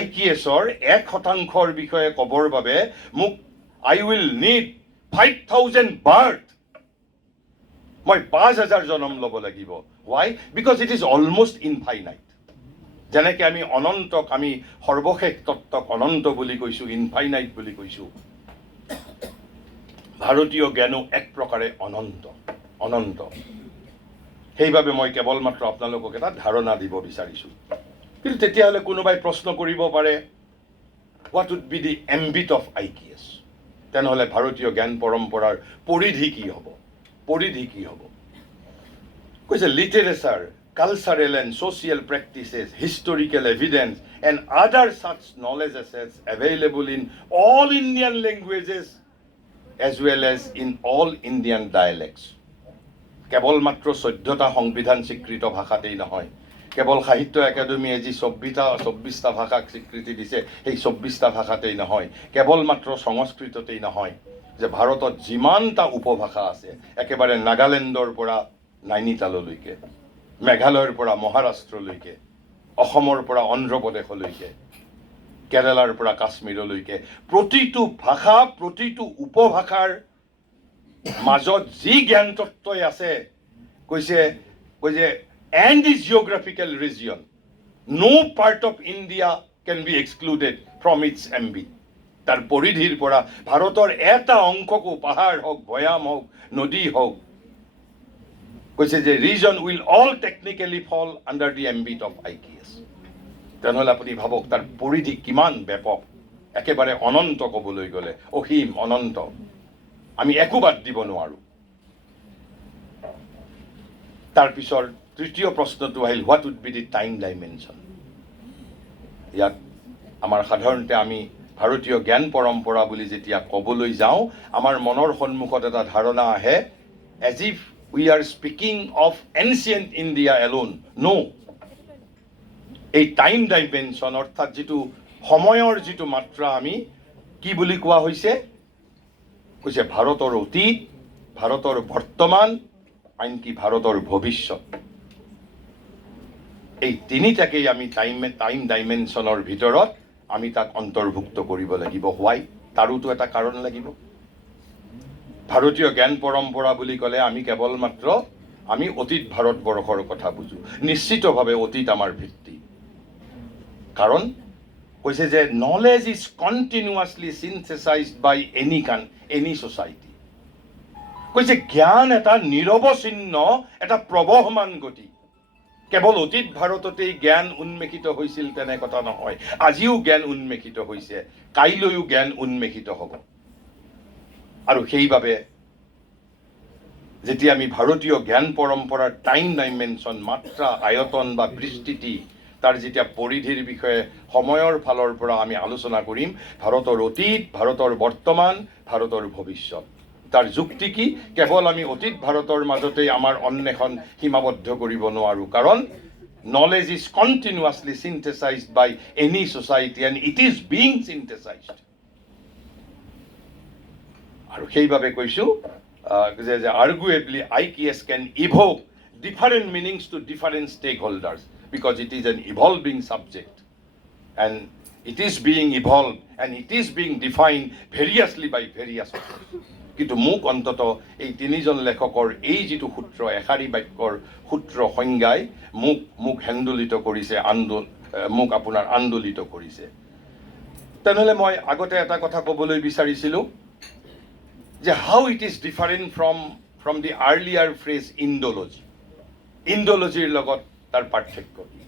IKSৰ 1% বিষয়ে ক'বৰ বাবে মোক I will need 5,000 বাৰ্থ, মই 5,000 জনম ল'ব লাগিব। Why? Because it is almost infinite. যেনেকৈ আমি অনন্তক, আমি সৰ্বশেষ তত্ত্বক অনন্ত বুলি কৈছোঁ, ইনফাইনাইট বুলি কৈছোঁ, ভাৰতীয় জ্ঞানো এক প্ৰকাৰে অনন্ত। সেইবাবে মই কেৱল মাত্ৰ আপোনালোকক এটা ধাৰণা দিব বিচাৰিছোঁ। কিন্তু তেতিয়াহ'লে কোনোবাই প্ৰশ্ন কৰিব পাৰে, what would be the ambit of IKS? তেনেহ'লে ভাৰতীয় জ্ঞান পৰম্পৰাৰ পৰিধি কি হ'ব? কৈছে literature, cultural and social practices, historical evidence, and other such knowledge assets available in all Indian languages as well as in all Indian dialects. কেৱল মাত্ৰ 14টা সংবিধান স্বীকৃত ভাষাতেই নহয়, কেৱল সাহিত্য একাডেমীয়ে যি 24টা ভাষাক স্বীকৃতি দিছে সেই 24টা ভাষাতেই নহয়, কেৱল মাত্ৰ সংস্কৃততেই নহয়, যে ভাৰতত যিমানটা উপভাষা আছে একেবাৰে নাগালেণ্ডৰ পৰা নাইনিতাললৈকে, মেঘালয়ৰ পৰা মহাৰাষ্ট্ৰলৈকে, অসমৰ পৰা অন্ধ্ৰপ্ৰদেশলৈকে, কেৰালাৰ পৰা কাশ্মীৰলৈকে, প্ৰতিটো ভাষা প্ৰতিটো উপভাষাৰ মাজত যি জ্ঞান তত্ত্বই আছে, কৈছে and this geographical region, no part of India can be excluded from its ambit. তাৰ পৰিধিৰ পৰা ভাৰতৰ এটা অংশকো, পাহাৰ হওক, ভৈয়াম হওক, নদী হওক, কৈছে যে region will all technically fall under the ambit of IKS. তেনেহ'লে আপুনি ভাবক তাৰ পৰিধি কিমান ব্যাপক, একেবাৰে অনন্ত ক'বলৈ গ'লে, অসীম অনন্ত, আমি একো বাদ দিব নোৱাৰোঁ। তাৰপিছৰ তৃতীয় প্ৰশ্নটো আহিল, what would be the time dimension. ইয়াত আমাৰ সাধাৰণতে আমি ভাৰতীয় জ্ঞান পৰম্পৰা বুলি যেতিয়া ক'বলৈ যাওঁ, আমাৰ মনৰ সন্মুখত এটা ধাৰণা আহে, as if we are speaking of ancient India alone. No, এই টাইম ডাইমেনশ্যন অৰ্থাৎ যিটো সময়ৰ যিটো মাত্ৰা, আমি কি বুলি কোৱা হৈছে, কৈছে ভাৰতৰ অতীত, ভাৰতৰ বৰ্তমান, আনকি ভাৰতৰ ভৱিষ্যত। এই তিনিটাকেই আমি টাইম ডাইমেনশ্যনৰ ভিতৰত আমি তাক অন্তৰ্ভুক্ত কৰিব লাগিব। হোৱাই? তাৰোতো এটা কাৰণ লাগিব। ভাৰতীয় জ্ঞান পৰম্পৰা বুলি ক'লে আমি কেৱল মাত্ৰ আমি অতীত ভাৰতবৰ্ষৰ কথা বুজোঁ। নিশ্চিতভাৱে অতীত আমাৰ ভিত্তি। কাৰণ কৈছে যে knowledge is continuously synthesised by any society. কৈছে জ্ঞান এটা নিৰৱচ্ছিন্ন, এটা প্ৰবহমান গতি। কেৱল অতীত ভাৰততেই জ্ঞান উন্মেষিত হৈছিল তেনে কথা নহয়, আজিও জ্ঞান উন্মেষিত হৈছে, কাইলৈও জ্ঞান উন্মেষিত হ'ব। আৰু সেইবাবে যেতিয়া আমি ভাৰতীয় জ্ঞান পৰম্পৰাৰ টাইম ডাইমেনশ্যন, মাত্ৰা, আয়তন বা বিস্তৃতি, তাৰ যেতিয়া পৰিধিৰ বিষয়ে সময়ৰ ফালৰ পৰা আমি আলোচনা কৰিম, ভাৰতৰ অতীত, ভাৰতৰ বৰ্তমান, ভাৰতৰ ভৱিষ্যত। তাৰ যুক্তি কি? কেৱল আমি অতীত ভাৰতৰ মাজতেই আমাৰ অন্বেষণ সীমাবদ্ধ কৰিব নোৱাৰোঁ, কাৰণ knowledge is continuously synthesised by any society and it is being synthesised. আৰু সেইবাবে কৈছোঁ যে arguably IKS can evoke different meanings to different stakeholders because it is an evolving subject and it is being evolved and it is being defined variously by various authors. কিন্তু মোক অন্তত এই তিনিজন লেখকৰ এই যিটো সূত্ৰ, এষাৰী বাক্যৰ সূত্ৰ সংজ্ঞাই মোক হেন্দোলিত কৰিছে, মোক আপোনাৰ আন্দোলিত কৰিছে। তেনেহ'লে মই আগতে এটা কথা ক'বলৈ বিচাৰিছিলোঁ যে how it is different from the earlier phrase Indology. ইণ্ডোলজিৰ লগত তাৰ পাৰ্থক্য কি?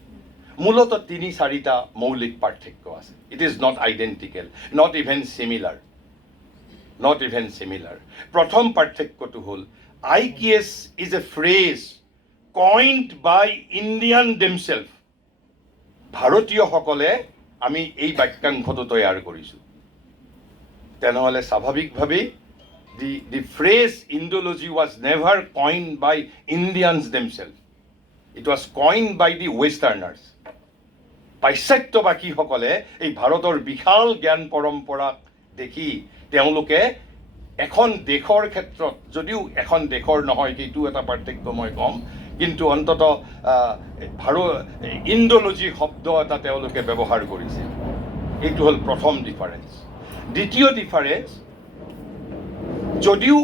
মূলতঃ 3-4টা মৌলিক পাৰ্থক্য আছে। It is not identical, not even similar. প্ৰথম পাৰ্থক্যটো হ'ল IKS is a phrase coined by Indian themselves. ভাৰতীয়সকলে আমি এই বাক্যাংশটো তৈয়াৰ কৰিছোঁ। তেনেহ'লে স্বাভাৱিকভাৱেই the phrase Indology was never coined by Indians themselves. It was coined by the Westerners. পাশ্চাত্যবাসীসকলে এই ভাৰতৰ বিশাল জ্ঞান পৰম্পৰাক দেখি তেওঁলোকে এখন দেশৰ ক্ষেত্ৰত, যদিও এখন দেশৰ নহয়, সেইটো এটা পাৰ্থক্য মই ক'ম, কিন্তু অন্ততঃ ইণ্ডোলজি শব্দ এটা তেওঁলোকে ব্যৱহাৰ কৰিছে। এইটো হ'ল প্ৰথম ডিফাৰেঞ্চ। দ্বিতীয় ডিফাৰেঞ্চ, যদিও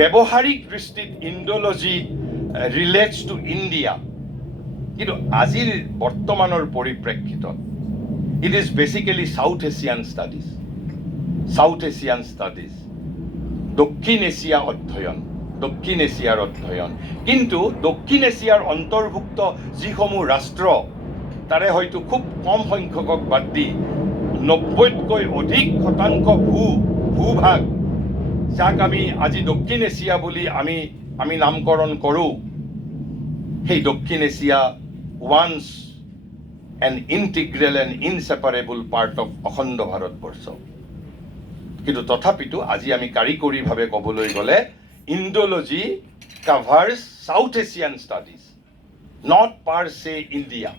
ব্যৱহাৰিক দৃষ্টিত ইণ্ডোলজি ৰিলেটছ টু ইণ্ডিয়া, কিন্তু আজিৰ বৰ্তমানৰ পৰিপ্ৰেক্ষিতত it is basically south Asian studies, দক্ষিণ এছিয়াৰ অধ্যয়ন। কিন্তু দক্ষিণ এছিয়াৰ অন্তৰ্ভুক্ত যিসমূহ ৰাষ্ট্ৰ, তাৰে হয়তো খুব কম সংখ্যকক বাদ দি 90তকৈ অধিক শতাংশ ভূভাগ, যাক আমি আজি দক্ষিণ এছিয়া বুলি আমি নামকৰণ কৰোঁ, সেই দক্ষিণ Asia once an integral and inseparable part of অখণ্ড ভাৰতবৰ্ষ। কিন্তু তথাপিতো আজি আমি কাৰিকৰীভাৱে ক'বলৈ গ'লে Indology covers South Asian studies, not per se India.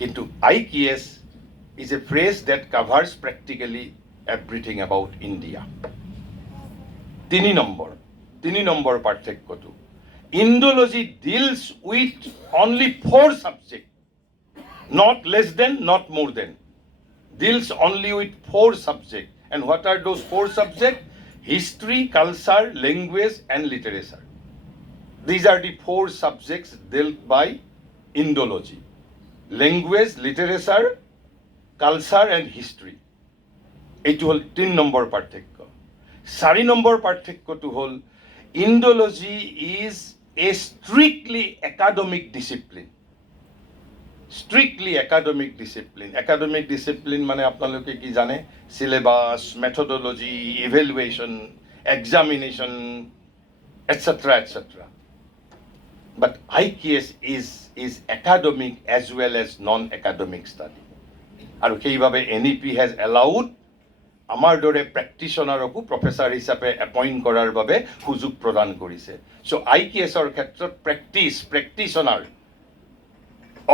কিন্তু IKS is a phrase that covers practically everything about India. তিনি নম্বৰ পাৰ্থক্যটো, Indology deals with only 4 subjects, not less than, not more than. Deals only with 4 subjects. And what are those 4 subjects? History, culture, language, and literature. These are the 4 subjects dealt by Indology. Language, literature, culture, and history. এইটো হ'ল 3 number পাৰ্থক্য। 4 number পাৰ্থক্যটো হ'ল Indology is a strictly academic discipline. Strictly academic discipline. Academic discipline মানে আপোনালোকে কি জানে? Syllabus, methodology, evaluation, examination, etc. etc. But IKS is academic as well as non-academic study. আৰু সেইভাবে NEP has allowed আমাৰ দৰে প্ৰেক্টিশনাৰকো প্ৰফেসৰ হিচাপে এপইণ্ট কৰাৰ বাবে সুযোগ প্ৰদান কৰিছে। সো IKSৰ ক্ষেত্ৰত প্ৰেক্টিশনাৰ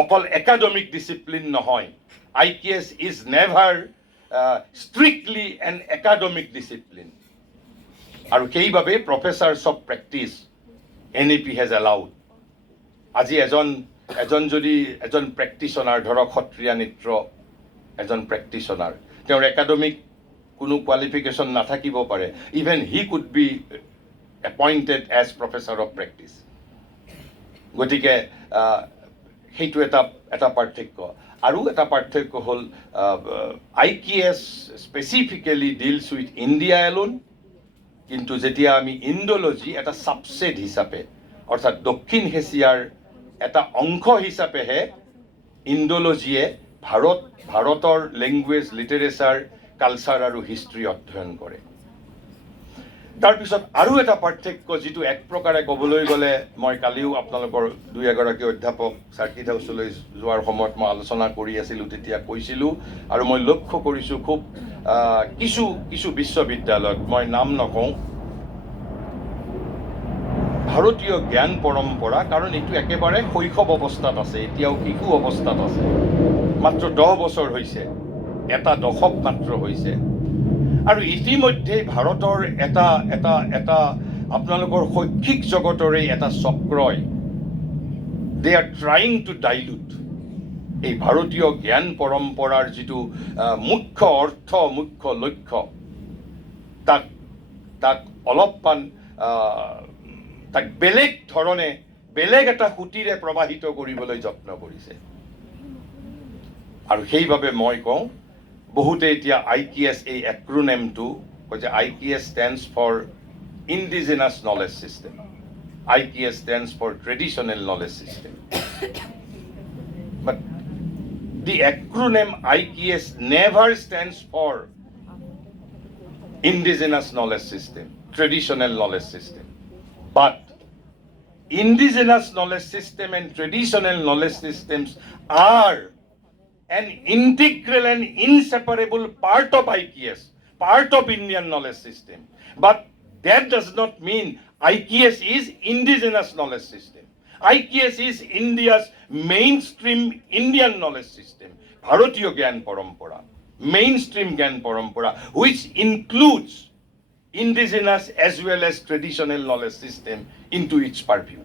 অকল একাডেমিক ডিসিপ্লিন নহয়। IKS is never strictly an academic discipline. আৰু সেইভাবে professors of practice NEP has allowed. আজি এজন প্ৰেক্টিশনাৰ, ধৰক সত্ৰীয়া নৃত্য এজন প্ৰেক্টিশনাৰ, তেওঁৰ একাডেমিক কোনো কোৱালিফিকেশ্যন নাথাকিব পাৰে। Even he could be appointed as professor of practice. গতিকে সেইটো এটা পাৰ্থক্য। আৰু এটা পাৰ্থক্য হ'ল IKS specifically deals with India alone, কিন্তু যেতিয়া আমি ইণ্ডোলজি এটা ছাবছেট হিচাপে, অৰ্থাৎ দক্ষিণ এছিয়াৰ এটা অংশ হিচাপেহে ইণ্ডোলজিয়ে ভাৰতৰ লেংগুৱেজ, লিটাৰেচাৰ, কালচাৰ আৰু হিষ্ট্ৰী অধ্যয়ন কৰে। তাৰপিছত আৰু এটা পাৰ্থক্য, যিটো এক প্ৰকাৰে ক'বলৈ গ'লে মই কালিও আপোনালোকৰ 2-এগৰাকী অধ্যাপক চাৰ্কিট হাউচলৈ যোৱাৰ সময়ত মই আলোচনা কৰি আছিলোঁ, তেতিয়া কৈছিলোঁ, আৰু মই লক্ষ্য কৰিছোঁ খুব কিছু বিশ্ববিদ্যালয়ত, মই নাম নকওঁ, ভাৰতীয় জ্ঞান পৰম্পৰা, কাৰণ এইটো একেবাৰে শৈশৱ অৱস্থাত আছে, এতিয়াও শিশু অৱস্থাত আছে, মাত্ৰ 10 বছৰ হৈছে, এটা দশক মাত্ৰ হৈছে। আৰু ইতিমধ্যেই ভাৰতৰ এটা আপোনালোকৰ শৈক্ষিক জগতৰে এটা চক্ৰই, দে আৰ ট্ৰাইং টু ডাইলুট এই ভাৰতীয় জ্ঞান পৰম্পৰাৰ যিটো মুখ্য অৰ্থ, মুখ্য লক্ষ্য, তাক অলপমান তাক বেলেগ ধৰণে, বেলেগ এটা সুতিৰে প্ৰবাহিত কৰিবলৈ যত্ন কৰিছে। আৰু সেইভাবে মই কওঁ, বহুতে এতিয়া IKS এই এক্ৰোনেমটো কৈছে, IKS stands for Indigenous Knowledge System. IKS stands for Traditional Knowledge System. But the acronym IKS never stands for Indigenous Knowledge System, Traditional Knowledge System. But indigenous knowledge system and traditional knowledge systems are an integral and inseparable part of IKS, part of Indian knowledge system. But that does not mean IKS is indigenous knowledge system. IKS is India's mainstream Indian knowledge system, Bharatiya Gyan Parampara, mainstream Gyan Parampara, which includes indigenous as well as traditional knowledge system into its purview.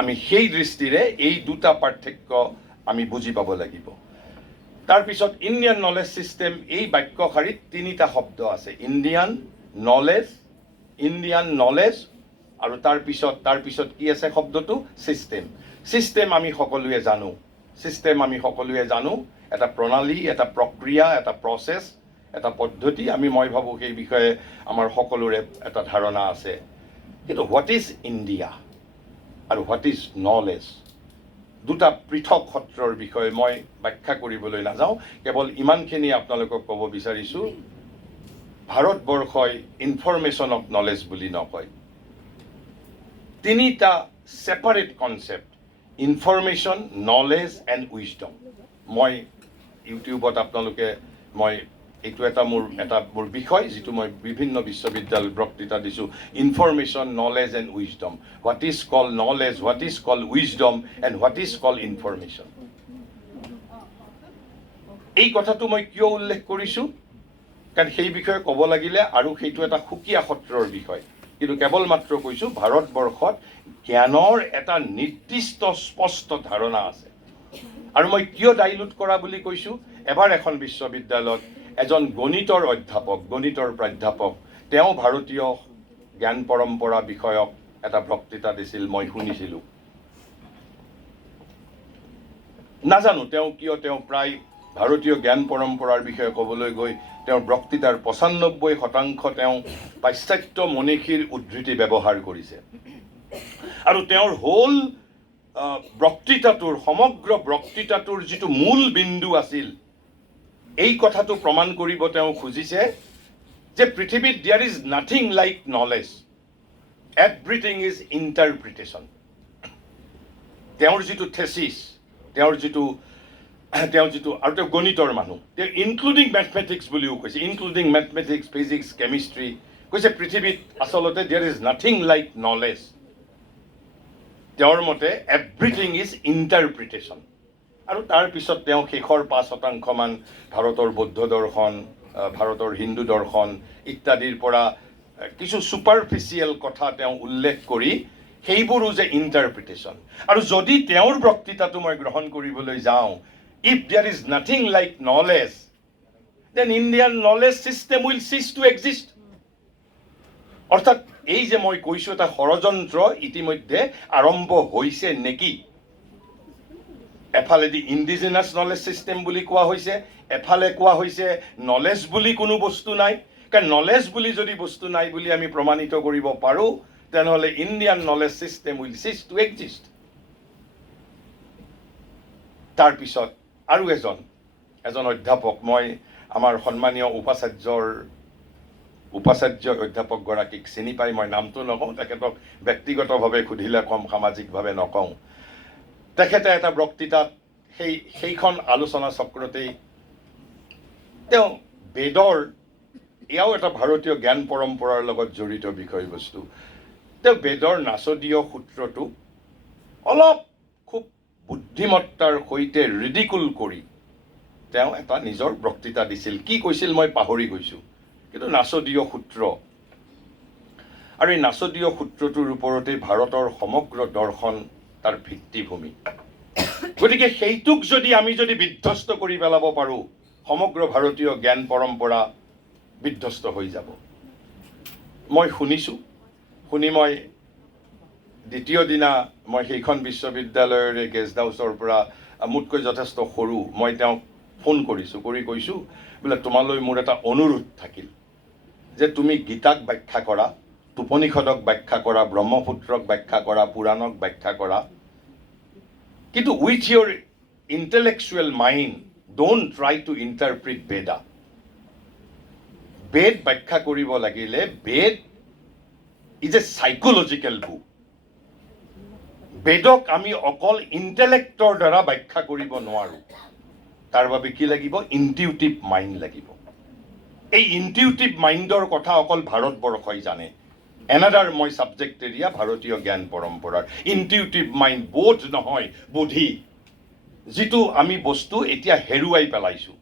আমি সেই দৃষ্টিৰে এই দুটা পাৰ্থক্য আমি বুজি পাব লাগিব। তাৰপিছত ইণ্ডিয়ান নলেজ চিষ্টেম, এই বাক্যশাৰীত 3টা শব্দ আছে, ইণ্ডিয়ান নলেজ, আৰু তাৰপিছত কি আছে শব্দটো? চিষ্টেম। চিষ্টেম আমি সকলোৱে জানো, এটা প্ৰণালী, এটা প্ৰক্ৰিয়া, এটা প্ৰচেছ, এটা পদ্ধতি। মই ভাবোঁ সেই বিষয়ে আমাৰ সকলোৰে এটা ধাৰণা আছে। কিন্তু হোৱাট ইজ ইণ্ডিয়া আৰু হোৱাট ইজ নলেজ, দুটা পৃথক সত্ৰৰ বিষয়ে মই ব্যাখ্যা কৰিবলৈ নাযাওঁ, কেৱল ইমানখিনি আপোনালোকক ক'ব বিচাৰিছোঁ, ভাৰতবৰ্ষই ইনফৰমেশ্যন অফ নলেজ বুলি নকয়। 3টা separate concept, information, knowledge and wisdom. মই ইউটিউবত আপোনালোকে মই এইটো এটা মোৰ বিষয় যিটো মই বিভিন্ন বিশ্ববিদ্যালয়ত বক্তৃতা দিছোঁ information knowledge and wisdom what is call knowledge what is call wisdom and what is call information এই কথাটো মই কিয় উল্লেখ কৰিছোঁ কাৰণ সেই বিষয়ে ক'ব লাগিলে আৰু সেইটো এটা সুকীয়া সত্ৰৰ বিষয় কিন্তু কেৱল মাত্ৰ কৈছোঁ ভাৰতবৰ্ষত জ্ঞানৰ এটা নিৰ্দিষ্ট স্পষ্ট ধাৰণা আছে আৰু মই কিয় ডাইলুট কৰা বুলি কৈছোঁ এবাৰ এখন বিশ্ববিদ্যালয়ত এজন গণিতৰ অধ্যাপক গণিতৰ প্ৰাধ্যাপক তেওঁ ভাৰতীয় জ্ঞান পৰম্পৰা বিষয়ক এটা বক্তৃতা দিছিল মই শুনিছিলোঁ নাজানো তেওঁ কিয় তেওঁ প্ৰায় ভাৰতীয় জ্ঞান পৰম্পৰাৰ বিষয়ে ক'বলৈ গৈ তেওঁৰ বক্তৃতাৰ ৯৫% তেওঁ পাশ্চাত্য মনীষীৰ উদ্ধৃতি ব্যৱহাৰ কৰিছে আৰু তেওঁৰ হ'ল বক্তৃতাটোৰ সমগ্ৰ বক্তৃতাটোৰ যিটো মূল বিন্দু আছিল এই কথাটো প্ৰমাণ কৰিব তেওঁ খুজিছে যে পৃথিৱীত there is nothing like knowledge everything is interpretation তেওঁৰ যিটো থেচিছ তেওঁৰ যিটো আৰু তেওঁ গণিতৰ মানুহ তেওঁ ইনক্লুডিং মেথমেটিক্স বুলিও কৈছে ইনক্লুডিং মেথমেটিক্স ফিজিক্স কেমিষ্ট্ৰি কৈছে পৃথিৱীত আচলতে there is nothing like knowledge তেওঁৰ মতে এভৰিথিং ইজ ইণ্টাৰপ্ৰিটেশ্যন আৰু তাৰপিছত তেওঁ শেষৰ ৫% ভাৰতৰ বৌদ্ধ দৰ্শন ভাৰতৰ হিন্দু দৰ্শন ইত্যাদিৰ পৰা কিছু ছুপাৰফিচিয়েল কথা তেওঁ উল্লেখ কৰি সেইবোৰো যে ইণ্টাৰপ্ৰিটেশ্যন আৰু যদি তেওঁৰ বক্তৃতাটো মই গ্ৰহণ কৰিবলৈ যাওঁ if there is nothing like knowledge then Indian knowledge system will cease to exist অৰ্থাৎ এই যে মই কৈছোঁ এটা ষড়যন্ত্ৰ ইতিমধ্যে আৰম্ভ হৈছে নেকি এফালেদি ইণ্ডিজিনাছ নলেজ ছিষ্টেম বুলি কোৱা হৈছে এফালে কোৱা হৈছে নলেজ বুলি কোনো বস্তু নাই কাৰণ নলেজ বুলি যদি বস্তু নাই বুলি আমি প্ৰমাণিত কৰিব পাৰোঁ তেনেহ'লে Indian knowledge system will cease to exist তাৰপিছত আৰু এজন অধ্যাপক মই আমাৰ সন্মানীয় উপাচাৰ্য অধ্যাপকগৰাকীক চিনি পাই মই নামটো নকওঁ তেখেতক ব্যক্তিগতভাৱে সুধিলে কম সামাজিকভাৱে নকওঁ তেখেতে এটা বক্তৃতাত সেইখন আলোচনা চক্ৰতেই তেওঁ বেদৰ এয়াও এটা ভাৰতীয় জ্ঞান পৰম্পৰাৰ লগত জড়িত বিষয়বস্তু তেওঁ বেদৰ নাচদীয় সূত্ৰটো অলপ খুব বুদ্ধিমত্তাৰ সৈতে ৰিডিকুল কৰি তেওঁ এটা নিজৰ বক্তৃতা দিছিল কি কৈছিল মই পাহৰি গৈছোঁ কিন্তু নাচদীয় সূত্ৰ আৰু এই নাচদীয় সূত্ৰটোৰ ওপৰতে ভাৰতৰ সমগ্ৰ দৰ্শন তাৰ ভিত্তিভূমি গতিকে সেইটোক আমি যদি বিধ্বস্ত কৰি পেলাব পাৰোঁ সমগ্ৰ ভাৰতীয় জ্ঞান পৰম্পৰা বিধ্বস্ত হৈ যাব মই শুনি মই দ্বিতীয় দিনা মই সেইখন বিশ্ববিদ্যালয়ৰে গেষ্ট হাউচৰ পৰা মোতকৈ যথেষ্ট সৰু মই তেওঁক ফোন কৰিছোঁ কৈছোঁ বোলে তোমালৈ মোৰ এটা অনুৰোধ থাকিল যে তুমি গীতাক ব্যাখ্যা কৰা উপনিষদক ব্যাখ্যা কৰা ব্ৰহ্মপুত্ৰক ব্যাখ্যা কৰা পুৰাণক ব্যাখ্যা কৰা কিন্তু with your intellectual mind don't try to interpret Veda Veda ব্যাখ্যা কৰিব লাগিলে বেদ ইজ এ সাইকোলজিকেল বুক বেদক আমি অকল ইণ্টেলেক্টৰ দ্বাৰা ব্যাখ্যা কৰিব নোৱাৰোঁ তাৰ বাবে কি লাগিব ইনটিউটিভ মাইণ্ড লাগিব এই ইনটিউটিভ মাইণ্ডৰ কথা অকল ভাৰতবৰ্ষই জানে এনাডাৰ মই ছাবজেক্ট এৰিয়া ভাৰতীয় জ্ঞান পৰম্পৰাৰ ইনটিউটিভ মাইণ্ড বোধ নহয় বুদ্ধি যিটো আমি বস্তু এতিয়া হেৰুৱাই পেলাইছোঁ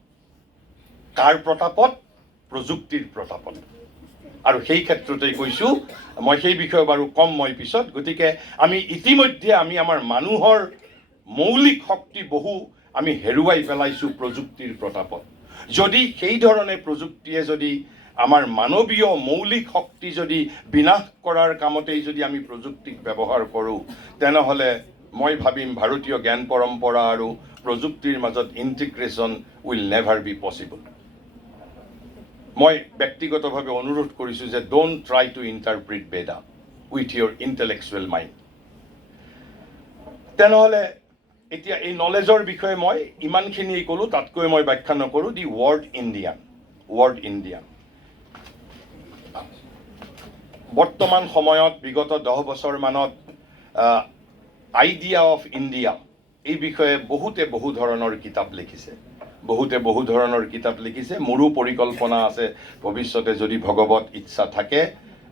কাৰ প্ৰতাপত প্ৰযুক্তিৰ প্ৰতাপত আৰু সেই ক্ষেত্ৰতেই কৈছোঁ মই সেই বিষয়ে বাৰু কম মই পিছত গতিকে আমি ইতিমধ্যে আমি আমাৰ মানুহৰ মৌলিক শক্তি বহু আমি হেৰুৱাই পেলাইছোঁ প্ৰযুক্তিৰ প্ৰতাপত যদি সেই ধৰণে প্ৰযুক্তিয়ে যদি আমাৰ মানৱীয় মৌলিক শক্তি যদি বিনাশ কৰাৰ কামতেই যদি আমি প্ৰযুক্তিক ব্যৱহাৰ কৰোঁ তেনেহ'লে মই ভাবিম ভাৰতীয় জ্ঞান পৰম্পৰা আৰু প্ৰযুক্তিৰ মাজত integration will never be possible মই ব্যক্তিগতভাৱে অনুৰোধ কৰিছোঁ যে don't try to interpret Vedha with your intellectual mind তেনেহ'লে এতিয়া এই নলেজৰ বিষয়ে মই ইমানখিনিয়ে ক'লোঁ তাতকৈ মই ব্যাখ্যা নকৰোঁ দি ৱৰ্ড ইণ্ডিয়ান বৰ্তমান সময়ত বিগত 10 বছৰমানত আইডিয়া অফ ইণ্ডিয়া এই বিষয়ে বহুতে বহু ধৰণৰ কিতাপ লিখিছে বহুতে বহু ধৰণৰ কিতাপ লিখিছে। মোৰো পৰিকল্পনা আছে ভৱিষ্যতে যদি ভগৱত ইচ্ছা থাকে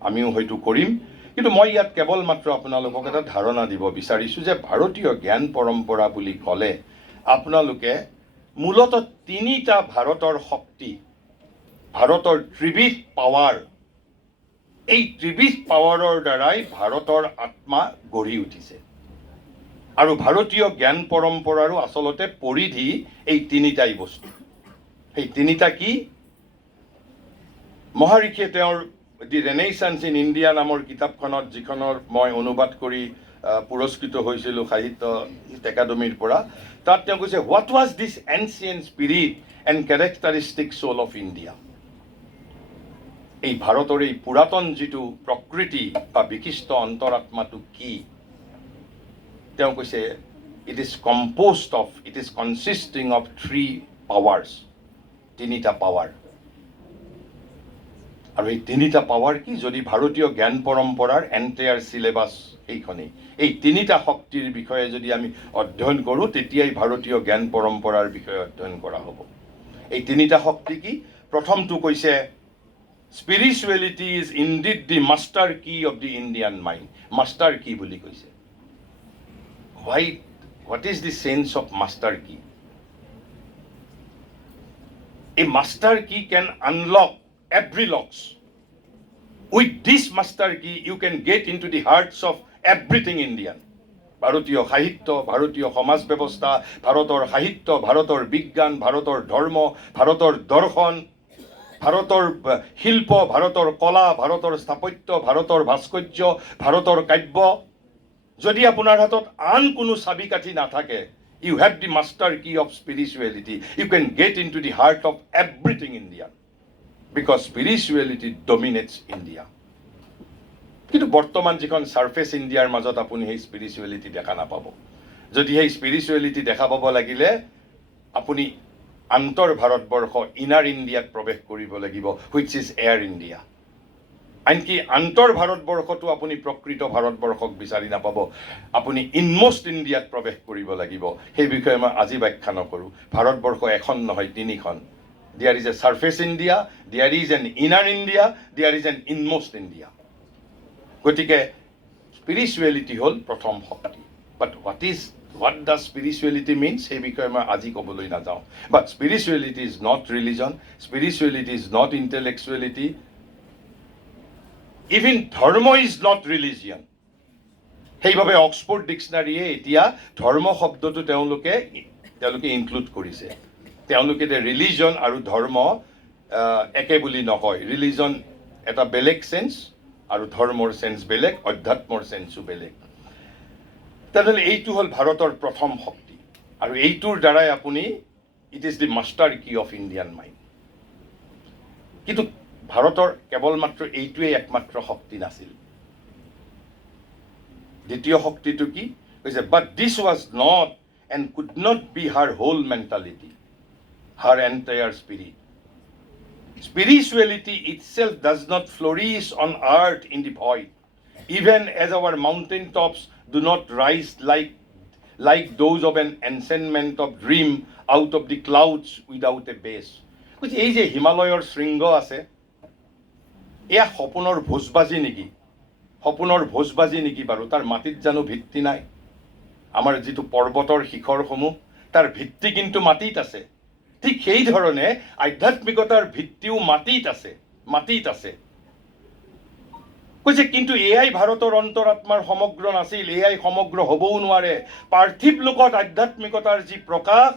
আমিও হয়তো কৰিম। কিন্তু মই ইয়াত কেৱল মাত্ৰ আপোনালোকক এটা ধাৰণা দিব বিচাৰিছোঁ যে ভাৰতীয় জ্ঞান পৰম্পৰা বুলি ক'লে আপোনালোকে মূলতঃ তিনিটা ভাৰতৰ শক্তি, ভাৰতৰ ত্ৰিবিধ পাৱাৰ, এই ত্ৰিবিধ পাৱাৰৰ দ্বাৰাই ভাৰতৰ আত্মা গঢ়ি উঠিছে। আৰু ভাৰতীয় জ্ঞান পৰম্পৰাৰো আচলতে পৰিধি এই তিনিটাই বস্তু। সেই তিনিটা কি? মহাৰিষিয়ে তেওঁৰ দি ৰেনেইছান্স ইন ইণ্ডিয়া নামৰ কিতাপখনত, যিখনৰ মই অনুবাদ কৰি পুৰস্কৃত হৈছিলোঁ সাহিত্য একাডেমীৰ পৰা, তাত তেওঁ কৈছে what was this ancient spirit and characteristic soul of India. এই ভাৰতৰ এই পুৰাতন যিটো প্ৰকৃতি বা বিশিষ্ট অন্তৰাত্মাটো কি? তেওঁ কৈছে it is consisting of three powers, তিনিটা পাৱাৰ। আৰু এই তিনিটা পাৱাৰ কি? যদি ভাৰতীয় জ্ঞান পৰম্পৰাৰ এণ্টায়াৰ চিলেবাছ এইখনেই, এই তিনিটা শক্তিৰ বিষয়ে যদি আমি অধ্যয়ন কৰোঁ তেতিয়াই ভাৰতীয় জ্ঞান পৰম্পৰাৰ বিষয়ে অধ্যয়ন কৰা হ'ব। এই তিনিটা শক্তি কি? প্ৰথমটো কৈছে spirituality is indeed the master key of the Indian mind. Master key বুলি কৈছে। What is the sense of master key? A master key can unlock every locks. With this master key, you can get into the hearts of everything Indian. ভাৰতীয় সাহিত্য, ভাৰতীয় সমাজ ব্যৱস্থা, ভাৰতৰ সাহিত্য, ভাৰতৰ বিজ্ঞান, ভাৰতৰ ধৰ্ম, ভাৰতৰ দৰ্শন, ভাৰতৰ শিল্প, ভাৰতৰ কলা, ভাৰতৰ স্থাপত্য, ভাৰতৰ ভাস্কৰ্য, ভাৰতৰ কাব্য। যদি আপোনাৰ হাতত আন কোনো চাবি কাঠি নাথাকে, you have the master key of spirituality. You can get into the heart of everything Indian because spirituality dominates India. কিন্তু বৰ্তমান যিখন ছাৰ্ফেচ ইণ্ডিয়াৰ মাজত আপুনি সেই স্পিৰিচুৱেলিটি দেখা নাপাব। যদি সেই স্পিৰিচুৱেলিটি দেখা পাব লাগিলে আপুনি আন্তঃ ভাৰতবৰ্ষ ইনাৰ ইণ্ডিয়াত প্ৰৱেশ কৰিব লাগিব, হুইচ ইজ এয়াৰ ইণ্ডিয়া। আনকি আন্তঃ ভাৰতবৰ্ষতো আপুনি প্ৰকৃত ভাৰতবৰ্ষক বিচাৰি নাপাব, আপুনি ইনমষ্ট ইণ্ডিয়াত প্ৰৱেশ কৰিব লাগিব। সেই বিষয়ে মই আজি ব্যাখ্যা নকৰোঁ। ভাৰতবৰ্ষ এখন নহয়, তিনিখন। There is a surface India, there is an inner India, there is an inmost India. গতিকে স্পিৰিচুৱেলিটি হ'ল প্ৰথম শক্তি। But what does spirituality means সেই বিষয়ে মই আজি ক'বলৈ নাযাওঁ। But spirituality is not religion, spirituality is not intellectuality, even dharma is not religion. সেইবাবে অক্সফৰ্ড ডিক্সনাৰীয়ে এতিয়া ধৰ্ম শব্দটো তেওঁলোকে ইনক্লুড কৰিছে। তেওঁলোকে ৰিলিজন আৰু ধৰ্ম একে বুলি নকয়। ৰিলিজন এটা বেলেগ চেঞ্চ আৰু ধৰ্মৰ চেঞ্চ বেলেগ, অধ্যাত্মৰ চেঞ্চো বেলেগ। তেনেহ'লে এইটো হ'ল ভাৰতৰ প্ৰথম শক্তি, আৰু এইটোৰ দ্বাৰাই আপুনি it is the master key of Indian mind. কিন্তু ভাৰতৰ কেৱল মাত্ৰ এইটোৱেই একমাত্ৰ শক্তি নাছিল। দ্বিতীয় শক্তিটো কি কৈছে? But this was not and could not be her whole mentality, her entire spirit. Spirituality itself does not flourish on earth in the void, even as our mountain tops do not rise like those of an enchantment of dream out of the clouds without a base. এই যে হিমালয়ৰ শৃংগ আছে, এয়া সপোনৰ ভোজবাজি নেকি? সপোনৰ ভোজবাজি নেকি বাৰু? তাৰ মাটিত জানো ভিত্তি নাই? আমাৰ যিটো পৰ্বতৰ শিখৰসমূহ, তাৰ ভিত্তি কিন্তু মাটিত আছে। ঠিক সেই ধৰণে আধ্যাত্মিকতাৰ ভিত্তিও মাটিত আছে, মাটিত আছে। কৈছে কিন্তু এয়াই ভাৰতৰ অন্তৰাত্মাৰ সমগ্ৰ নাছিল, এয়াই সমগ্ৰ হ'বও নোৱাৰে। পাৰ্থিৱ লোকত আধ্যাত্মিকতাৰ যি প্ৰকাশ,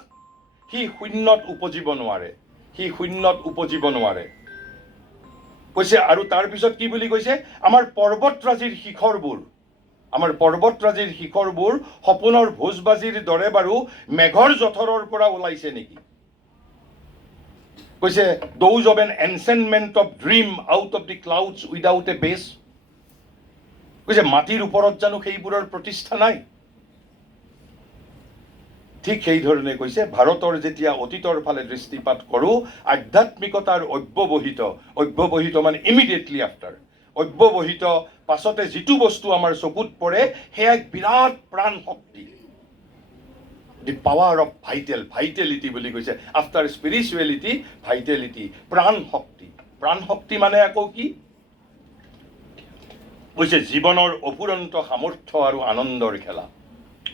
সি শূন্যত উপজিব নোৱাৰে, সি শূন্যত উপজিব নোৱাৰে। কৈছে আৰু তাৰপিছত কি বুলি কৈছে? আমাৰ পৰ্বতৰাজিৰ শিখৰবোৰ সপোনৰ ভোজবাজিৰ দৰে বাৰু মেঘৰ জঠৰৰ পৰা ওলাইছে নেকি? কৈছে those of an enchantment of dream out of the clouds without a base. কৈছে মাটিৰ ওপৰত জানো সেইবোৰৰ প্ৰতিষ্ঠা নাই? ঠিক সেই ধৰণে কৈছে ভাৰতৰ যেতিয়া অতীতৰ ফালে দৃষ্টিপাত কৰোঁ, আধ্যাত্মিকতাৰ অব্যৱহিত মানে ইমিডিয়েটলি আফটাৰ, অব্যৱহিত পাছতে যিটো বস্তু আমাৰ চকুত পৰে সেয়া এক বিৰাট প্ৰাণ শক্তি। দি পাৱাৰ অফ ভাইটেলিটি বুলি কৈছে। আফটাৰ স্পিৰিচুৱেলিটি ভাইটেলিটি, প্ৰাণ শক্তি মানে আকৌ কি কৈছে? জীৱনৰ অফুৰন্ত সামৰ্থ্য আৰু আনন্দৰ খেলা।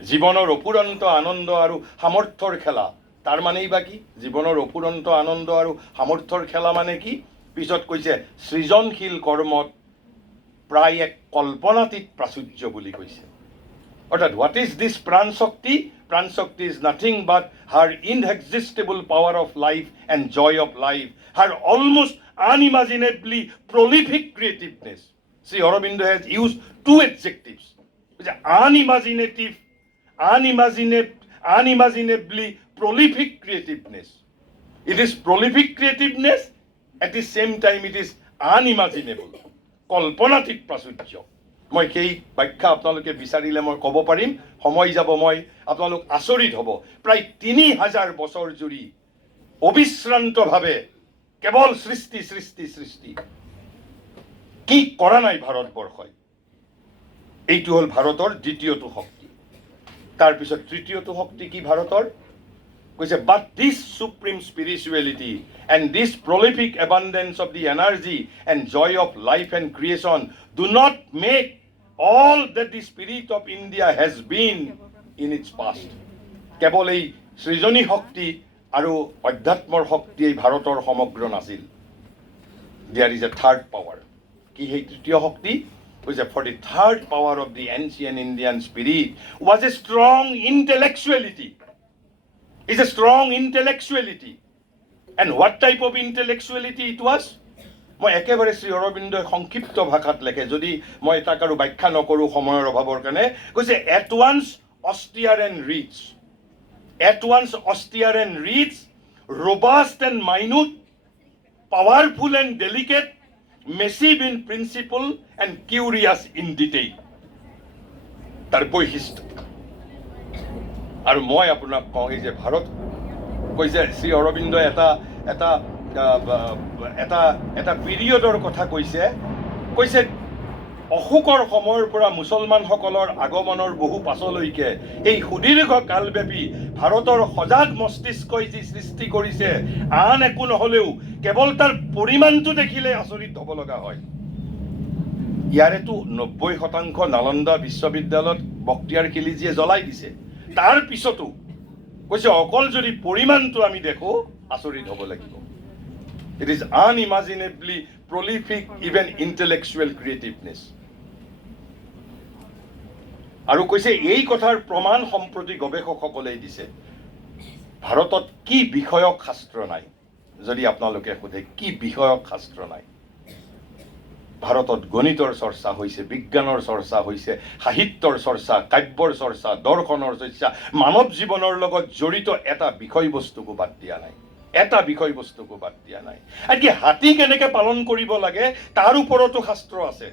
জীৱনৰ অফুৰন্ত আনন্দ আৰু সামৰ্থ্যৰ খেলা, তাৰ মানেই বা কি? জীৱনৰ অফুৰন্ত আনন্দ আৰু সামৰ্থ্যৰ খেলা মানে কি? পিছত কৈছে সৃজনশীল কৰ্মত প্ৰায় এক কল্পনাতীত প্ৰাচুৰ্য বুলি কৈছে। অৰ্থাৎ হোৱাট ইজ দিছ প্ৰাণ শক্তি? Prana shakti is nothing but her inexhaustible power of life and joy of life, her almost unimaginably prolific creativeness. Sri Aurobindo has used two adjectives, which are unimaginably prolific creativeness. It is prolific creativeness, at the same time it is unimaginable, কল্পনাতীত প্ৰাচুৰ্য। মই সেই ব্যাখ্যা আপোনালোকে বিচাৰিলে মই ক'ব পাৰিম, সময় যাব, মই আপোনালোক আচৰিত হ'ব। প্ৰায় ৩,০০০ বছৰ জুৰি অবিশ্ৰান্তভাৱে কেৱল সৃষ্টি সৃষ্টি সৃষ্টি, কি কৰা নাই ভাৰতবৰ্ষই? এইটো হ'ল ভাৰতৰ দ্বিতীয়টো শক্তি। তাৰপিছত তৃতীয়টো শক্তি কি ভাৰতৰ? কৈছে but this supreme spirituality and this prolific abundance of the energy and joy of life and creation do not make all that the spirit of India has been in its past. কেৱল এই সৃজনী শক্তি আৰু অধ্যাত্মৰ শক্তি এই ভাৰতৰ সমগ্ৰ নাছিল। There is a third power. কি সেই তৃতীয় শক্তি? কৈছে for the third power of the ancient Indian spirit was a strong intellectuality. Is a strong intellectuality. And what type of intellectuality it was? মই একেবাৰে শ্ৰী অৰবিন্দই সংক্ষিপ্ত ভাষাত লেখে, যদি মই তাক আৰু ব্যাখ্যা নকৰোঁ সময়ৰ অভাৱৰ কাৰণে। কৈছে at once austere and rich, robust and minute, powerful and delicate, massive in principle and curious in detail. তাৰ বৈশিষ্ট্য। আৰু মই আপোনাক কওঁ, এই যে ভাৰত কৈছে শ্ৰী অৰবিন্দই এটা পিৰিয়ডৰ কথা কৈছে অশোকৰ সময়ৰ পৰা মুছলমানসকলৰ আগমনৰ বহু পাছলৈকে এই সুদীৰ্ঘ কালব্যাপী ভাৰতৰ সজাগ মস্তিষ্কই যি সৃষ্টি কৰিছে, আন একো নহ'লেও কেৱল তাৰ পৰিমাণটো দেখিলে আচৰিত হ'ব লগা হয়। ইয়াৰেতো 90% নালন্দা বিশ্ববিদ্যালয়ত বক্তিয়াৰ খিলিজীয়ে জ্বলাই দিছে। তাৰ পিছতো কৈছে অকল যদি পৰিমাণটো আমি দেখোঁ আচৰিত হ'ব লাগিব। It is unimaginably prolific, even intellectual creativeness. আৰু কৈছে এই কথাৰ প্ৰমাণ সম্প্ৰতি গৱেষকসকলেই দিছে। ভাৰতত কি বিষয়ক শাস্ত্ৰ নাই? যদি আপোনালোকে সোধে কি বিষয়ক শাস্ত্ৰ নাই? ভাৰতত গণিতৰ চৰ্চা হৈছে, বিজ্ঞানৰ চৰ্চা হৈছে, সাহিত্যৰ চৰ্চা, কাব্যৰ চৰ্চা, দৰ্শনৰ চৰ্চা, মানৱ জীৱনৰ লগত জড়িত এটা বিষয়বস্তুকো বাদ দিয়া নাই। আনকি হাতী কেনেকে পালন কৰিব লাগে তাৰ ওপৰতো শাস্ত্ৰ আছে।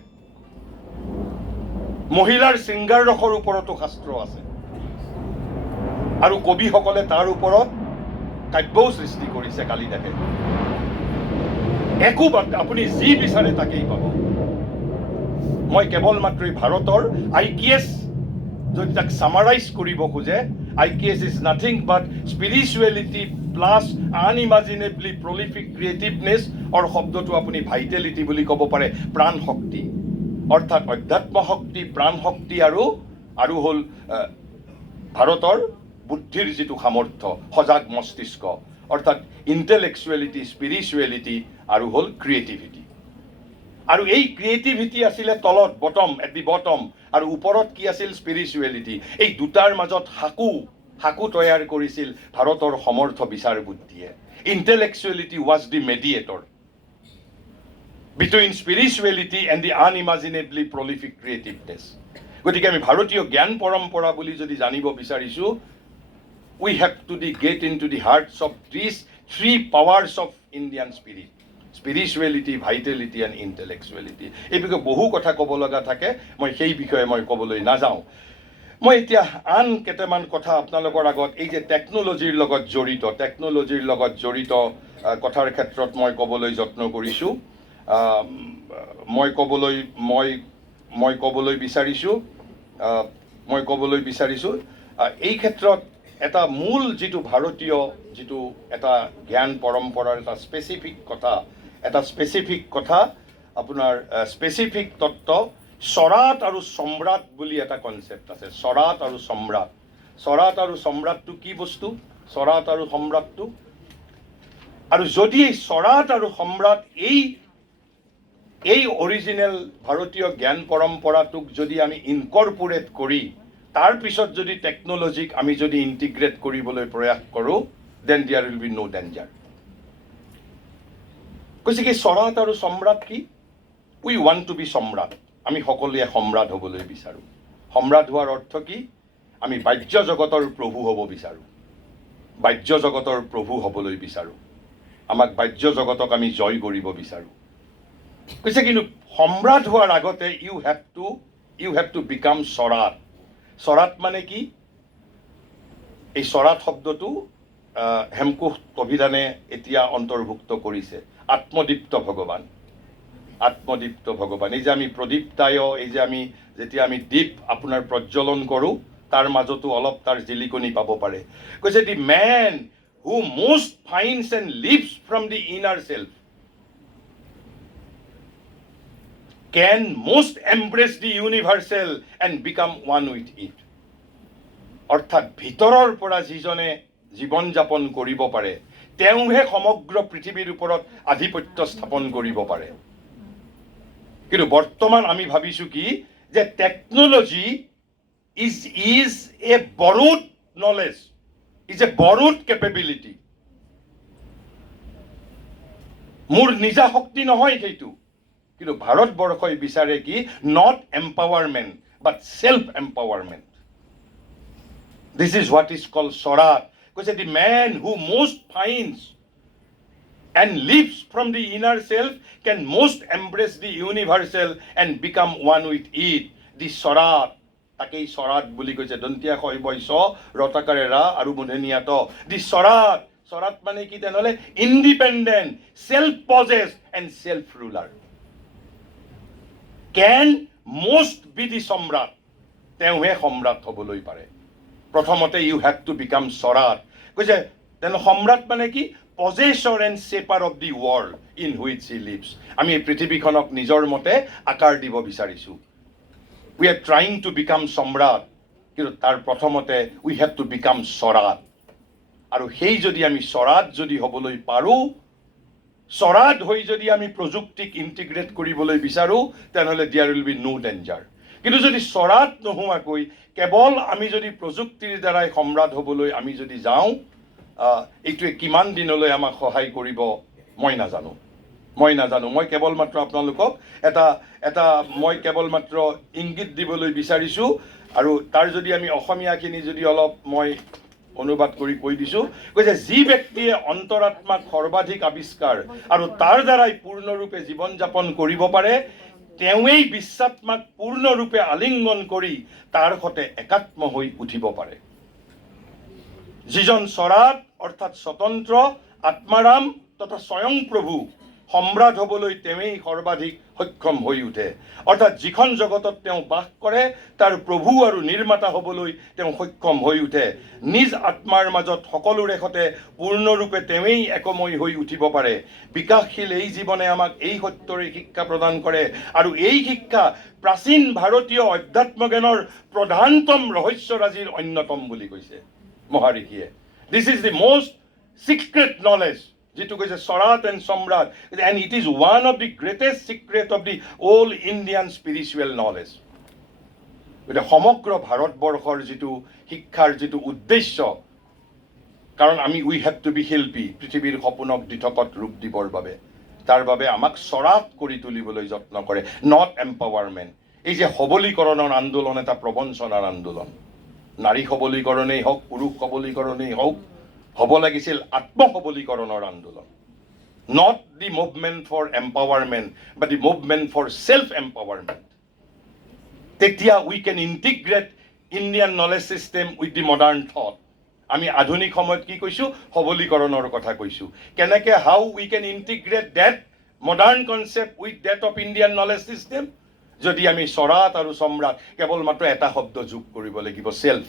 মহিলাৰ শৃংগাৰ ৰসৰ ওপৰতো শাস্ত্ৰ আছে। আৰু কবিসকলে তাৰ ওপৰত কাব্যও সৃষ্টি কৰিছে কালিদাসে। একো বাদ, আপুনি যি বিচাৰে তাকেই পাব। মই কেৱল মাত্ৰ ভাৰতৰ IKS যদি তাক সামাৰাইজ কৰিব খোজে, IKS is nothing but spirituality plus unimaginably prolific creativeness, or শব্দটো আপুনি ভাইটেলিটি বুলি ক'ব পাৰে, প্ৰাণ শক্তি। অৰ্থাৎ অধ্যাত্ম শক্তি, প্ৰাণ শক্তি আৰু হ'ল ভাৰতৰ বুদ্ধিৰ যিটো সামৰ্থ্য, সজাগ মস্তিষ্ক, অৰ্থাৎ ইণ্টেলেকচুৱেলিটি, স্পিৰিচুৱেলিটি আৰু হ'ল ক্ৰিয়েটিভিটি। আৰু এই ক্ৰিয়েটিভিটি আছিলে তলত, এট দি বটম, আৰু ওপৰত কি আছিল? স্পিৰিচুৱেলিটি। এই দুটাৰ মাজত সাকু তৈয়াৰ কৰিছিল ভাৰতৰ সমৰ্থ বিচাৰ বুদ্ধিয়ে। Intellectuality was the mediator between spirituality and the unimaginably prolific creativeness. গতিকে আমি ভাৰতীয় জ্ঞান পৰম্পৰা বুলি যদি জানিব বিচাৰিছোঁ, we have to get into the hearts of these three powers of Indian spirit: spirituality, vitality and intellectuality. এই বিষয়ে বহু কথা ক'ব লগা থাকে, মই সেই বিষয়ে ক'বলৈ নাযাওঁ। মই এতিয়া আন কেইটামান কথা আপোনালোকৰ আগত এই যে টেকন'লজিৰ লগত জড়িত কথাৰ ক্ষেত্ৰত মই ক'বলৈ যত্ন কৰিছোঁ। মই ক'বলৈ বিচাৰিছোঁ এই ক্ষেত্ৰত এটা মূল যিটো ভাৰতীয় যিটো এটা জ্ঞান পৰম্পৰাৰ এটা স্পেচিফিক কথা আপোনাৰ স্পেচিফিক তত্ত্ব স্বৰাট আৰু সম্ৰাট বুলি এটা কনচেপ্ট আছে। স্বৰাট আৰু সম্ৰাট। স্বৰাট আৰু সম্ৰাটটো কি বস্তু? স্বৰাট আৰু সম্ৰাটটো, আৰু যদি এই স্বৰাট আৰু সম্ৰাট এই অৰিজিনেল ভাৰতীয় জ্ঞান পৰম্পৰাটোক যদি আমি ইনকৰ্পোৰেট কৰি তাৰ পিছত যদি টেকন'লজিক আমি যদি ইণ্টিগ্ৰেট কৰিবলৈ প্ৰয়াস কৰোঁ, then there will be no' danger. কৈছে কি স্বৰাট আৰু সম্ৰাট কি? উই ৱান্ট টু বি সম্ৰাট। আমি সকলোৱে সম্ৰাট হ'বলৈ বিচাৰোঁ। সম্ৰাট হোৱাৰ অৰ্থ কি? আমি বাহ্য জগতৰ প্ৰভু হ'ব বিচাৰোঁ। বাহ্য জগতৰ প্ৰভু হ'বলৈ বিচাৰোঁ। আমাক বাহ্য জগতক আমি জয় কৰিব বিচাৰোঁ। কৈছে কিন্তু সম্ৰাট হোৱাৰ আগতে ইউ হেভ টু বিকাম স্বৰাট। স্বৰাট মানে কি? এই স্বৰাট শব্দটো হেমকোষ অভিধানে এতিয়া অন্তৰ্ভুক্ত কৰিছে। আত্মদীপ্ত ভগৱান। আত্মদীপ্ত ভগৱান। এই যে আমি প্ৰদীপ্তায়, এই যে আমি যেতিয়া আমি দীপ আপোনাৰ প্ৰজ্বলন কৰোঁ, তাৰ মাজতো অলপ তাৰ জিলিকনি পাব পাৰে। কৈছে the man who most finds and lives from the inner self can most embrace the universal and become one with it. অৰ্থাৎ ভিতৰৰ পৰা যিজনে জীৱন যাপন কৰিব পাৰে তেওঁহে সমগ্ৰ পৃথিৱীৰ ওপৰত আধিপত্য স্থাপন কৰিব পাৰে। কিন্তু বৰ্তমান আমি ভাবিছোঁ কি যে technology is a borrowed knowledge, is a borrowed capability. মোৰ নিজা শক্তি নহয় সেইটো। কিন্তু ভাৰতবৰ্ষই বিচাৰে কি? Not empowerment but self empowerment. This is what is called Swarat. কৈছে the man who most finds and lives from the inner self can most embrace the universal and become one with it. The স্বৰাট, তাকেই স্বৰাট বুলি কৈছে। দন্তীয়া শয় বয়স ৰতাকাৰে ৰা আৰু মুধেনিয়াত। দি স্বৰাট। স্বৰাট মানে কি তেনেহ'লে? Independent, self possess and self ruler. Can most be the Samrat. তেওঁহে সম্ৰাট হ'বলৈ পাৰে। প্ৰথমতে you have to become Swarat. কৈছে তেনে সম্ৰাট মানে কি? Possessor and shaper of the world in which he lives. আমি এই পৃথিৱীখনক নিজৰ মতে আকাৰ দিব বিচাৰিছোঁ। We are trying to become Samrat, কিন্তু তাৰ প্ৰথমতে we have to become Swarat. আৰু সেই যদি আমি স্বৰাট যদি হ'বলৈ পাৰোঁ, স্বৰাট হৈ যদি আমি প্ৰযুক্তিক ইণ্টিগ্ৰেট কৰিবলৈ বিচাৰোঁ, তেনেহ'লে there will be no' danger. কিন্তু যদি স্বৰাট নোহোৱাকৈ কেৱল আমি যদি প্ৰযুক্তিৰ দ্বাৰাই সম্ৰাট হ'বলৈ আমি যদি যাওঁ, এইটোৱে কিমান দিনলৈ আমাক সহায় কৰিব মই নাজানো। মই কেৱল মাত্ৰ আপোনালোকক মই কেৱল মাত্ৰ ইংগিত দিবলৈ বিচাৰিছোঁ। আৰু তাৰ যদি আমি অসমীয়াখিনি যদি অলপ মই অনুবাদ কৰি কৈ দিছোঁ। কৈছে যি ব্যক্তিয়ে অন্তৰাত্মাক সৰ্বাধিক আৱিষ্কাৰ আৰু তাৰ দ্বাৰাই পূৰ্ণৰূপে জীৱন যাপন কৰিব পাৰে, তেওঁৱেই বিশ্বাত্মাক পূৰ্ণৰূপে আলিংগন কৰি তাৰ সৈতে একাত্ম হৈ উঠিব পাৰে। যিজন স্বৰাট অৰ্থাৎ স্বতন্ত্ৰ আত্মাৰাম তথা স্বয়ং প্ৰভু সম্ৰাট হ'বলৈ তেওঁৱেই সৰ্বাধিক সক্ষম হৈ উঠে। অৰ্থাৎ যিখন জগতত তেওঁ বাস কৰে তাৰ প্ৰভু আৰু নিৰ্মাতা হ'বলৈ তেওঁ সক্ষম হৈ উঠে। নিজ আত্মাৰ মাজত সকলোৰে সৈতে পূৰ্ণৰূপে তেওঁৱেই একময় হৈ উঠিব পাৰে। বিকাশশীল এই জীৱনে আমাক এই সত্যৰে শিক্ষা প্ৰদান কৰে, আৰু এই শিক্ষা প্ৰাচীন ভাৰতীয় অধ্যাত্ম জ্ঞানৰ প্ৰধানতম ৰহস্যৰাজিৰ অন্যতম বুলি কৈছে মহাৰিষিয়ে। This is the most secret knowledge, যিটো কৈছে Swarat and Samrat, and it is one of the greatest secret of the all Indian spiritual knowledge. গতিকে সমগ্ৰ ভাৰতবৰ্ষৰ যিটো শিক্ষাৰ যিটো উদ্দেশ্য, কাৰণ আমি উই হেভ টু বি শিল্পী, পৃথিৱীৰ সপোনক দিঠকত ৰূপ দিবৰ বাবে, তাৰ বাবে আমাক স্বৰাট কৰি তুলিবলৈ যত্ন কৰে, নট এম্পাৱাৰমেণ্ট। এই যে সবলীকৰণৰ আন্দোলন, এটা প্ৰবঞ্চনাৰ আন্দোলন। নাৰী সবলীকৰণেই হওক, পুৰুষ সবলীকৰণেই হওক, হ'ব লাগিছিল আত্মসবলীকৰণৰ আন্দোলন। Not the movement for empowerment but the movement for self empowerment. তেতিয়া we can integrate Indian knowledge system with the modern thought. আমি আধুনিক সময়ত কি কৈছোঁ? সবলীকৰণৰ কথা কৈছোঁ। কেনেকৈ, how we can integrate that modern concept with that of Indian knowledge system? যদি আমি স্বৰাট আৰু সম্ৰাট কেৱল মাত্ৰ এটা শব্দ যোগ কৰিব লাগিব, চেল্ফ।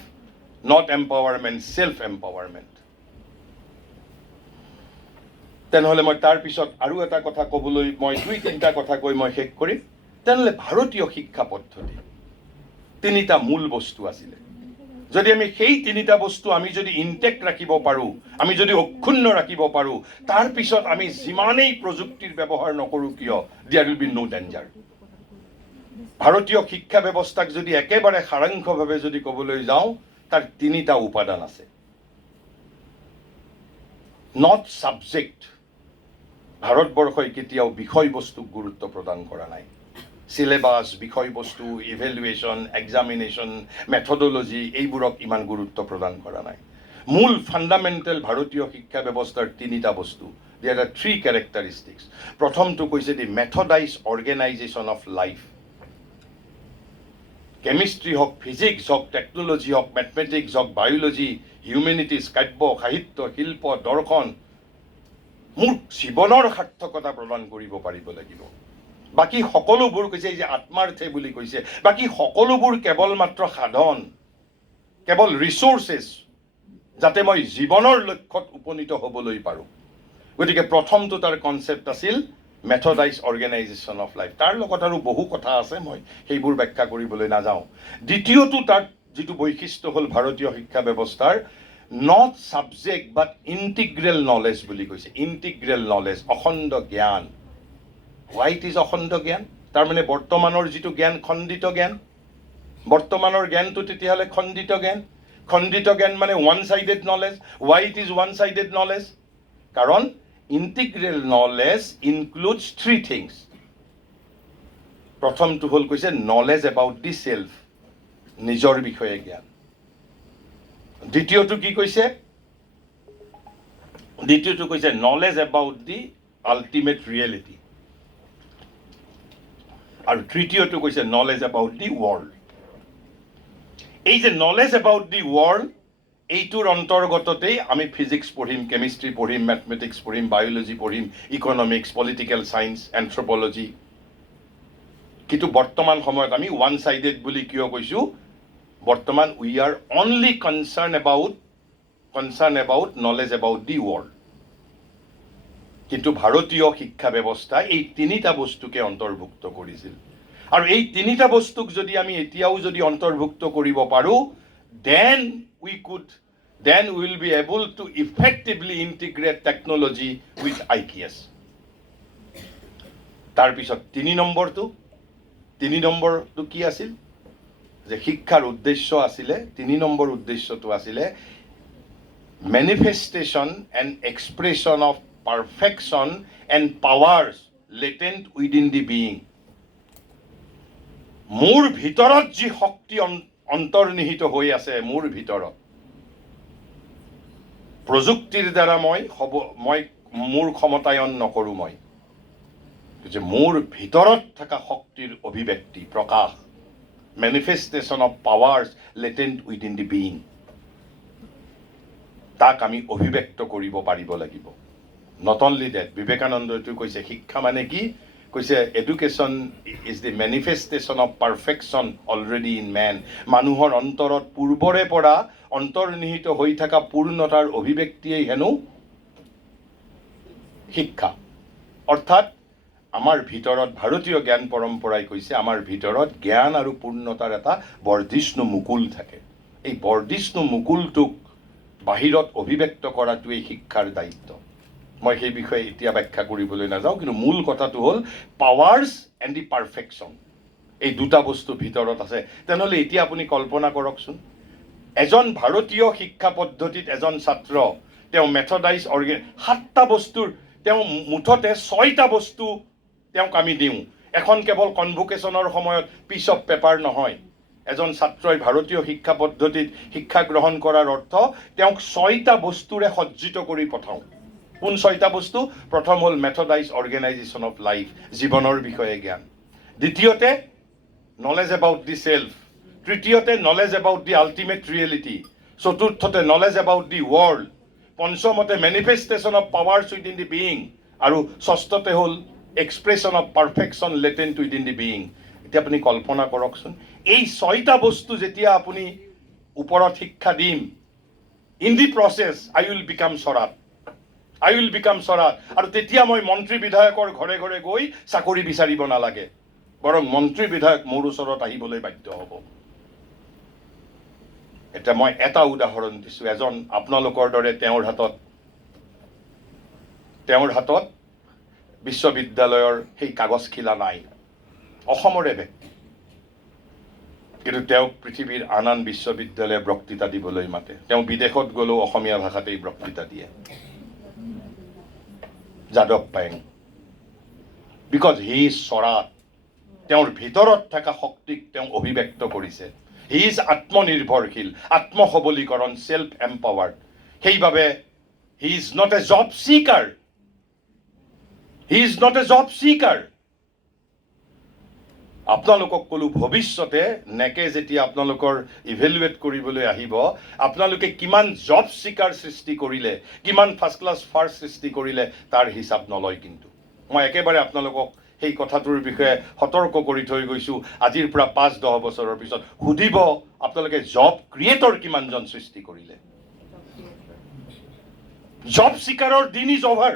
not empowerment, self-empowerment. তেনেহ'লে মই তাৰ পিছত আৰু এটা কথা ক'বলৈ মই 2-3টা কথা কৈ মই শেষ কৰিম। তেনেহ'লে ভাৰতীয় শিক্ষা পদ্ধতি 3টা মূল বস্তু আছিলে। যদি আমি সেই 3টা বস্তু আমি যদি ইনটেক্ট ৰাখিব পাৰোঁ, আমি যদি অক্ষুণ্ণ ৰাখিব পাৰোঁ, তাৰ পিছত আমি যিমানেই প্ৰযুক্তিৰ ব্যৱহাৰ নকৰোঁ কিয়, there will be no danger. ভাৰতীয় শিক্ষা ব্যৱস্থাক যদি একেবাৰে সাৰাংশভাৱে যদি ক'বলৈ যাওঁ, তাৰ 3টা উপাদান আছে। Not subject. ভাৰতবৰ্ষই কেতিয়াও বিষয়বস্তুক গুৰুত্ব প্ৰদান কৰা নাই। চিলেবাছ, বিষয়বস্তু, ইভেলুৱেশ্যন, এক্সামিনেশ্যন, মেথডলজি এইবোৰক ইমান গুৰুত্ব প্ৰদান কৰা নাই। মূল ফাণ্ডামেণ্টেল ভাৰতীয় শিক্ষা ব্যৱস্থাৰ 3টা বস্তু। There are 3 characteristics. প্ৰথমটো কৈছে the methodised organisation of life. Chemistry হওক, ফিজিক্স হওক, টেকন'লজি হওক, মেথমেটিক্স হওক, বায়'লজি, হিউমেনিটিজ, কাব্য, সাহিত্য, শিল্প, দৰ্শন, মোৰ জীৱনৰ সাৰ্থকতা প্ৰদান কৰিব পাৰিব লাগিব। বাকী সকলোবোৰ কৈছে যে আত্মাৰ্থে বুলি কৈছে, বাকী সকলোবোৰ কেৱল মাত্ৰ সাধন, কেৱল ৰিচোৰ্চেছ, যাতে মই জীৱনৰ লক্ষ্যত উপনীত হ'বলৈ পাৰোঁ। গতিকে প্ৰথমটো তাৰ কনচেপ্ট আছিল মেথডাইজ অৰ্গেনাইজেশ্যন অফ লাইফ। তাৰ লগত আৰু বহু কথা আছে, মই সেইবোৰ ব্যাখ্যা কৰিবলৈ নাযাওঁ। দ্বিতীয়টো তাৰ যিটো বৈশিষ্ট্য হ'ল ভাৰতীয় শিক্ষা ব্যৱস্থাৰ, not subject but integral knowledge বুলি কৈছে। ইণ্টিগ্ৰেল নলেজ, অখণ্ড জ্ঞান। হোৱাইট ইজ অখণ্ড জ্ঞান? তাৰমানে বৰ্তমানৰ যিটো জ্ঞান খণ্ডিত জ্ঞান, বৰ্তমানৰ জ্ঞানটো তেতিয়াহ'লে খণ্ডিত জ্ঞান। খণ্ডিত জ্ঞান মানে one sided knowledge. What is one sided knowledge. কাৰণ ইণ্টিগ্ৰেল নলেজ ইনক্লুডছ 3 থিংছ। প্ৰথমটো হ'ল কৈছে নলেজ এবাউট দি চেল্ফ, নিজৰ বিষয়ে জ্ঞান। দ্বিতীয়টো কি কৈছে? দ্বিতীয়টো কৈছে knowledge about the ultimate reality. আৰু তৃতীয়টো কৈছে নলেজ এবাউট দি ৱৰ্ল্ড। এই যে নলেজ এবাউট দি ৱৰ্ল্ড, এইটোৰ অন্তৰ্গততেই আমি ফিজিক্স পঢ়িম, কেমিষ্ট্ৰি পঢ়িম, মেথমেটিক্স পঢ়িম, বায়'লজি পঢ়িম, ইকনমিক্স, পলিটিকেল চায়েন্স, এন্থ্ৰপ'লজি। কিন্তু বৰ্তমান সময়ত আমি ওৱান ছাইডেড বুলি কিয় কৈছোঁ? বৰ্তমান we are only concerned about knowledge about the world. কিন্তু ভাৰতীয় শিক্ষা ব্যৱস্থা এই 3টা বস্তুকে অন্তৰ্ভুক্ত কৰিছিল। আৰু এই 3টা বস্তুক যদি আমি এতিয়াও যদি অন্তৰ্ভুক্ত কৰিব পাৰোঁ, then we will be able to effectively integrate technology with IPS. তাৰপিছত 3 নম্বৰটো কি আছিল? যে শিক্ষাৰ উদ্দেশ্য আছিলে, 3 নম্বৰ উদ্দেশ্যটো আছিলে manifestation and expression of perfection and powers latent within the being. মোৰ ভিতৰত যি শক্তি অন্তৰ্নিহিত হৈ আছে, মোৰ ভিতৰত, প্ৰযুক্তিৰ দ্বাৰা মই মোৰ ক্ষমতায়ন নকৰোঁ। মই যে মোৰ ভিতৰত থকা শক্তিৰ অভিব্যক্তি, প্ৰকাশ, manifestation of powers latent within the being, তাক আমি অভিব্যক্ত কৰিব পাৰিব লাগিব। নট অনলি ডেট, বিবেকানন্দইটো কৈছে শিক্ষা মানে কি? কৈছে education is the manifestation of perfection already in man. মানুহৰ অন্তৰত পূৰ্বৰে পৰা অন্তৰ্নিহিত হৈ থকা পূৰ্ণতাৰ অভিব্যক্তিয়েই হেনো শিক্ষা। অৰ্থাৎ আমাৰ ভিতৰত, ভাৰতীয় জ্ঞান পৰম্পৰাই কৈছে আমাৰ ভিতৰত জ্ঞান আৰু পূৰ্ণতাৰ এটা বৰ্ধিষ্ণু মুকুল থাকে। এই বৰ্ধিষ্ণু মুকুলটোক বাহিৰত অভিব্যক্ত কৰাটোৱেই শিক্ষাৰ দায়িত্ব। মই সেই বিষয়ে এতিয়া ব্যাখ্যা কৰিবলৈ নাযাওঁ, কিন্তু মূল কথাটো হ'ল পাৱাৰ্ছ এণ্ড দি পাৰফেকশ্যন। এই 2টা বস্তু ভিতৰত আছে। তেনেহ'লে এতিয়া আপুনি কল্পনা কৰকচোন, এজন ভাৰতীয় শিক্ষা পদ্ধতিত এজন ছাত্ৰ, তেওঁ মেথডাইজ 7টা বস্তুৰ, তেওঁ মুঠতে 6টা বস্তু তেওঁক আমি দিওঁ। এখন কেৱল কনভোকেশ্যনৰ সময়ত পিচ অফ পেপাৰ নহয়। এজন ছাত্ৰই ভাৰতীয় শিক্ষা পদ্ধতিত শিক্ষা গ্ৰহণ কৰাৰ অৰ্থ তেওঁক 6টা বস্তুৰে সজ্জিত কৰি পঠাওঁ। কোন 6টা বস্তু? প্ৰথম হ'ল মেথডাইজ অৰ্গেনাইজেশ্যন অফ লাইফ, জীৱনৰ বিষয়ে জ্ঞান। দ্বিতীয়তে নলেজ এবাউট দি চেল্ফ। তৃতীয়তে knowledge about the ultimate reality. চতুৰ্থতে নলেজ এবাউট দি ৱৰ্ল্ড। পঞ্চমতে manifestation of powers within the being. আৰু ষষ্ঠতে হ'ল expression of perfection latent within the being. এতিয়া আপুনি কল্পনা কৰকচোন, এই 6টা বস্তু যেতিয়া আপুনি ওপৰত শিক্ষা দিম, in the process I will become Swarat, আৰু তেতিয়া মই মন্ত্ৰী বিধায়কৰ ঘৰে ঘৰে গৈ চাকৰি বিচাৰিব নালাগে, বৰং মন্ত্ৰী বিধায়ক মোৰ ওচৰত আহিবলৈ বাধ্য হ'ব। এতিয়া মই এটা উদাহৰণ দিছোঁ, এজন আপোনালোকৰ দৰে তেওঁৰ হাতত বিশ্ববিদ্যালয়ৰ সেই কাগজখিলা নাই, অসমৰে ব্যক্তি, কিন্তু তেওঁক পৃথিৱীৰ আন আন বিশ্ববিদ্যালয়ে বক্তৃতা দিবলৈ মাতে। তেওঁ বিদেশত গ'লেও অসমীয়া ভাষাতেই বক্তৃতা দিয়ে। যাদৱ Payeng, because he is Swarat, তেওঁৰ ভিতৰত থকা শক্তিক তেওঁ অভিব্যক্ত কৰিছে। হি ইজ আত্মনিৰ্ভৰশীল, আত্মসবলীকৰণ, ছেল্ফ এম্পাৱাৰ্ড। সেইবাবে he is not a job চিকাৰ, আপোনালোকক ক'লো ভৱিষ্যতে নেকে যেতিয়া আপোনালোকৰ ইভেলুৱেট কৰিবলৈ আহিব, আপোনালোকে কিমান জব চিকাৰ সৃষ্টি কৰিলে, কিমান ফাৰ্ষ্ট ক্লাছ ফাৰ্ষ্ট সৃষ্টি কৰিলে তাৰ হিচাপ নলয়। কিন্তু মই একেবাৰে আপোনালোকক সেই কথাটোৰ বিষয়ে সতৰ্ক কৰি থৈ গৈছোঁ। আজিৰ পৰা 5-10 বছৰৰ পিছত সুধিব আপোনালোকে জব ক্ৰিয়েটৰ কিমানজন সৃষ্টি কৰিলে। জব চিকাৰৰ দিন ইজ অভাৰ।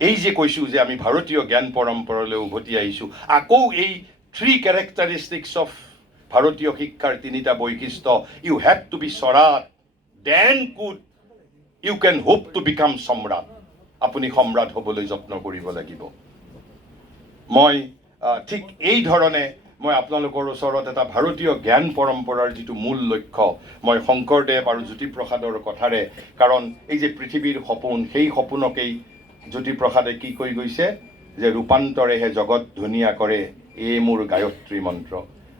এই যে কৈছোঁ যে আমি ভাৰতীয় জ্ঞান পৰম্পৰালৈ উভতি আহিছোঁ, আকৌ এই 3 কেৰেক্টাৰিষ্টিক্স অফ ভাৰতীয় শিক্ষাৰ 3টা বৈশিষ্ট্য, you have to be Swarat, then you can hope to become Samrat. আপুনি সম্ৰাট হ'বলৈ যত্ন কৰিব লাগিব। মই ঠিক এই ধৰণে মই আপোনালোকৰ ওচৰত এটা ভাৰতীয় জ্ঞান পৰম্পৰাৰ যিটো মূল লক্ষ্য, মই শংকৰদেৱ আৰু জ্যোতিপ্ৰসাদৰ কথাৰে, কাৰণ এই যে পৃথিৱীৰ সপোন, সেই সপোনকেই জ্যোতিপ্ৰসাদে কি কৈ গৈছে যে ৰূপান্তৰেহে জগত ধুনীয়া কৰে, এই মোৰ গায়ত্ৰী মন্ত্ৰ।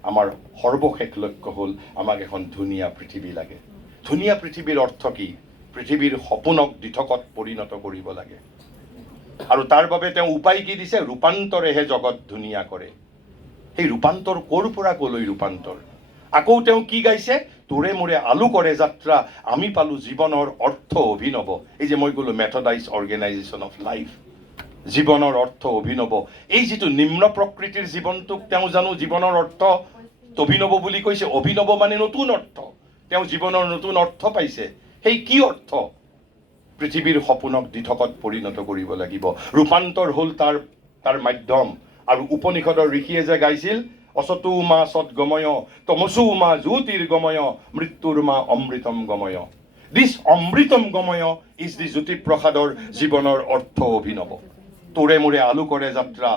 আমাৰ সৰ্বশেষ লক্ষ্য হ'ল আমাক এখন ধুনীয়া পৃথিৱী লাগে। ধুনীয়া পৃথিৱীৰ অৰ্থ কি? পৃথিৱীৰ সপোনক দিঠকত পৰিণত কৰিব লাগে। আৰু তাৰ বাবে তেওঁ উপায় কি দিছে? ৰূপান্তৰেহে জগত ধুনীয়া কৰে। সেই ৰূপান্তৰ ক'ৰ পৰা ক'লৈ ৰূপান্তৰ? আকৌ তেওঁ কি গাইছে? তোৰে মোৰে আলু কৰে যাত্ৰা, আমি পালো জীৱনৰ অৰ্থ অভিনৱ। এই যে মই ক'লো মেথডাইজ অৰ্গেনাইজেশ্যন অফ লাইফ, জীৱনৰ অৰ্থ অভিনৱ। এই যিটো নিম্ন প্ৰকৃতিৰ জীৱনটোক তেওঁ জানো জীৱনৰ অৰ্থ অভিনৱ বুলি কৈছে। অভিনৱ মানে নতুন অৰ্থ। তেওঁ জীৱনৰ নতুন অৰ্থ পাইছে। সেই কি অৰ্থ? পৃথিৱীৰ সপোনক দিঠকত পৰিণত কৰিব লাগিব। ৰূপান্তৰ হ'ল তাৰ মাধ্যম। আৰু উপনিষদৰ ঋষিয়ে যে গাইছিল, অচতু মা সৎগময়, তমসু মা জ্যোতিৰ্গময়, মৃত্যুৰ মা অমৃতম গময়। দিছ অমৃতম গময় ইজ দি জ্যোতিপ্ৰসাদৰ জীৱনৰ অৰ্থ অভিনৱ। তোৰে মোৰে আলু কৰে যাত্ৰা,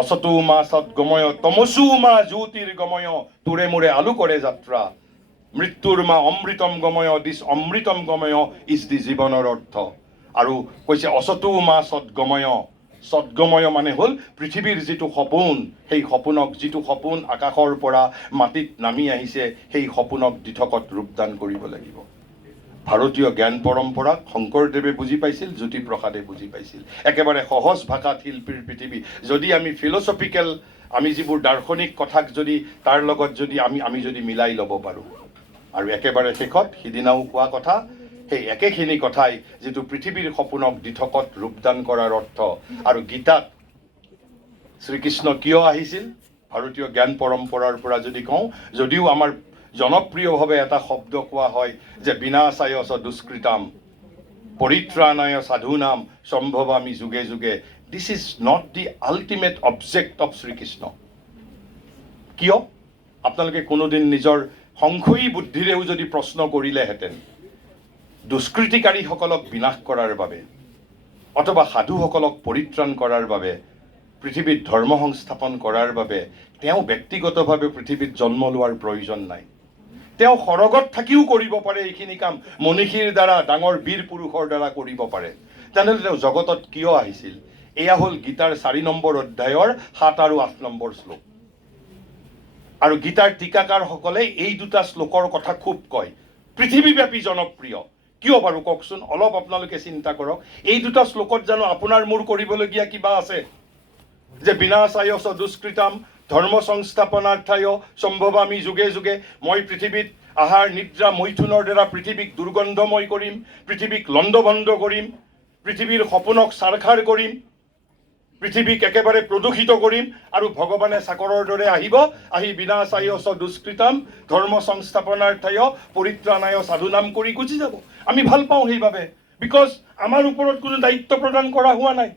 অচতু মা সৎগময়, তমসু মা জ্যোতিৰ্গময়, তোৰে মোৰে আলু কৰে যাত্ৰা, মৃত্যুৰ মা অমৃতম গময়, দিছ অমৃতম গময় ইজ দি জীৱনৰ অৰ্থ। আৰু কৈছে অচতু মা সৎগময়। সৎগময় মানে হ'ল পৃথিৱীৰ যিটো সপোন, সেই সপোনক, যিটো সপোন আকাশৰ পৰা মাটিত নামি আহিছে, সেই সপোনক দিঠকত ৰূপদান কৰিব লাগিব। ভাৰতীয় জ্ঞান পৰম্পৰাক শংকৰদেৱে বুজি পাইছিল, জ্যোতিপ্ৰসাদে বুজি পাইছিল। একেবাৰে সহজ ভাষাত শিল্পীৰ পৃথিৱী। যদি আমি ফিলচফিকেল, আমি যিবোৰ দাৰ্শনিক কথাক যদি তাৰ লগত যদি আমি যদি মিলাই ল'ব পাৰোঁ, আৰু একেবাৰে শেষত সিদিনাও কোৱা কথা, সেই একেখিনি কথাই যিটো পৃথিৱীৰ সপোনক দিঠকত ৰূপদান কৰাৰ অৰ্থ। আৰু গীতাত শ্ৰীকৃষ্ণ কিয় আহিছিল? ভাৰতীয় জ্ঞান পৰম্পৰাৰ পৰা যদি কওঁ, যদিও আমাৰ জনপ্ৰিয়ভাৱে এটা শব্দ কোৱা হয় যে বিনাশায় চ দুষ্কৃতাম পৰিত্ৰাণায় সাধুনাম সম্ভৱামি যুগে যুগে, this is not the ultimate object of Shrikrishna. কিয়? আপোনালোকে কোনোদিন নিজৰ সংশয়ী বুদ্ধিৰেও যদি প্ৰশ্ন কৰিলেহেঁতেন, দুষ্কৃতিকাৰীসকলক বিনাশ কৰাৰ বাবে অথবা সাধুসকলক পৰিত্ৰাণ কৰাৰ বাবে, পৃথিৱীত ধৰ্ম সংস্থাপন কৰাৰ বাবে তেওঁ ব্যক্তিগতভাৱে পৃথিৱীত জন্ম লোৱাৰ প্ৰয়োজন নাই। তেওঁ সৰগত থাকিও কৰিব পাৰে এইখিনি কাম, মনীষীৰ দ্বাৰা, ডাঙৰ বীৰ পুৰুষৰ দ্বাৰা কৰিব পাৰে। তেনেহ'লে তেওঁ জগতত কিয় আহিছিল? এয়া হ'ল গীতাৰ 4 নম্বৰ অধ্যায়ৰ 7 আৰু 8 নম্বৰ শ্লোক। আৰু গীতাৰ টীকাকাৰসকলে এই 2টা শ্লোকৰ কথা খুব কয়, পৃথিৱীব্যাপী জনপ্ৰিয়। কিয় বাৰু কওকচোন? অলপ আপোনালোকে চিন্তা কৰক। এই 2টা শ্লোকত জানো আপোনাৰ মোৰ কৰিবলগীয়া কিবা আছে? যে বিনাশায় চ দুষ্কৃতাম ধৰ্ম সংস্থাপনাৰ্থায় সম্ভৱামি যুগে যুগে, মই পৃথিৱীত আহাৰ নিদ্ৰা মৈথুনৰ দ্বাৰা পৃথিৱীক দুৰ্গন্ধময় কৰিম, পৃথিৱীক লণ্ডভণ্ড কৰিম, পৃথিৱীৰ সপোনক ছাৰখাৰ কৰিম। পৃথিৱীক একেবাৰে প্ৰদূষিত কৰিম আৰু ভগৱানে চাকৰৰ দৰে আহিব, আহি বিনাশায়চ দুষ্কৃতাম ধৰ্ম সংস্থাপনাৰ্থেয় পৰিত্ৰাণায় সাধুনাম কৰি গুচি যাব। আমি ভাল পাওঁ সেইবাবে, বিকজ আমাৰ ওপৰত কোনো দায়িত্ব প্ৰদান কৰা হোৱা নাই।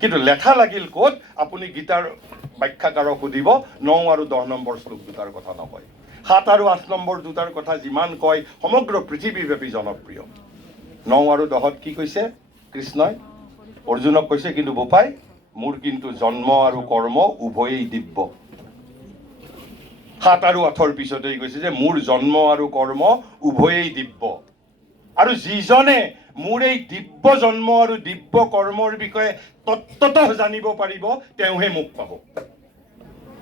কিন্তু লেখা লাগিল ক'ত? আপুনি গীতাৰ ব্যাখ্যাকাৰক সুধিব, 9 আৰু 10 নম্বৰ শ্লোক দুটাৰ কথা নকয়। 7 আৰু 8 নম্বৰ দুটাৰ কথা যিমান কয় সমগ্ৰ পৃথিৱীব্যাপী জনপ্ৰিয়। 9 আৰু 10ত কি কৈছে কৃষ্ণই? অৰ্জুনক কৈছে, কিন্তু বোপাই মোৰ কিন্তু জন্ম আৰু কৰ্ম উভয়েই দিব্য। 7 আৰু 8ৰ পিছতেই কৈছে যে মোৰ জন্ম আৰু কৰ্ম উভয়েই দিব্য। আৰু যিজনে মোৰ এই দিব্য জন্ম আৰু দিব্য কৰ্মৰ বিষয়ে তত্ত্বতঃ জানিব পাৰিব তেওঁহে মোক পাব।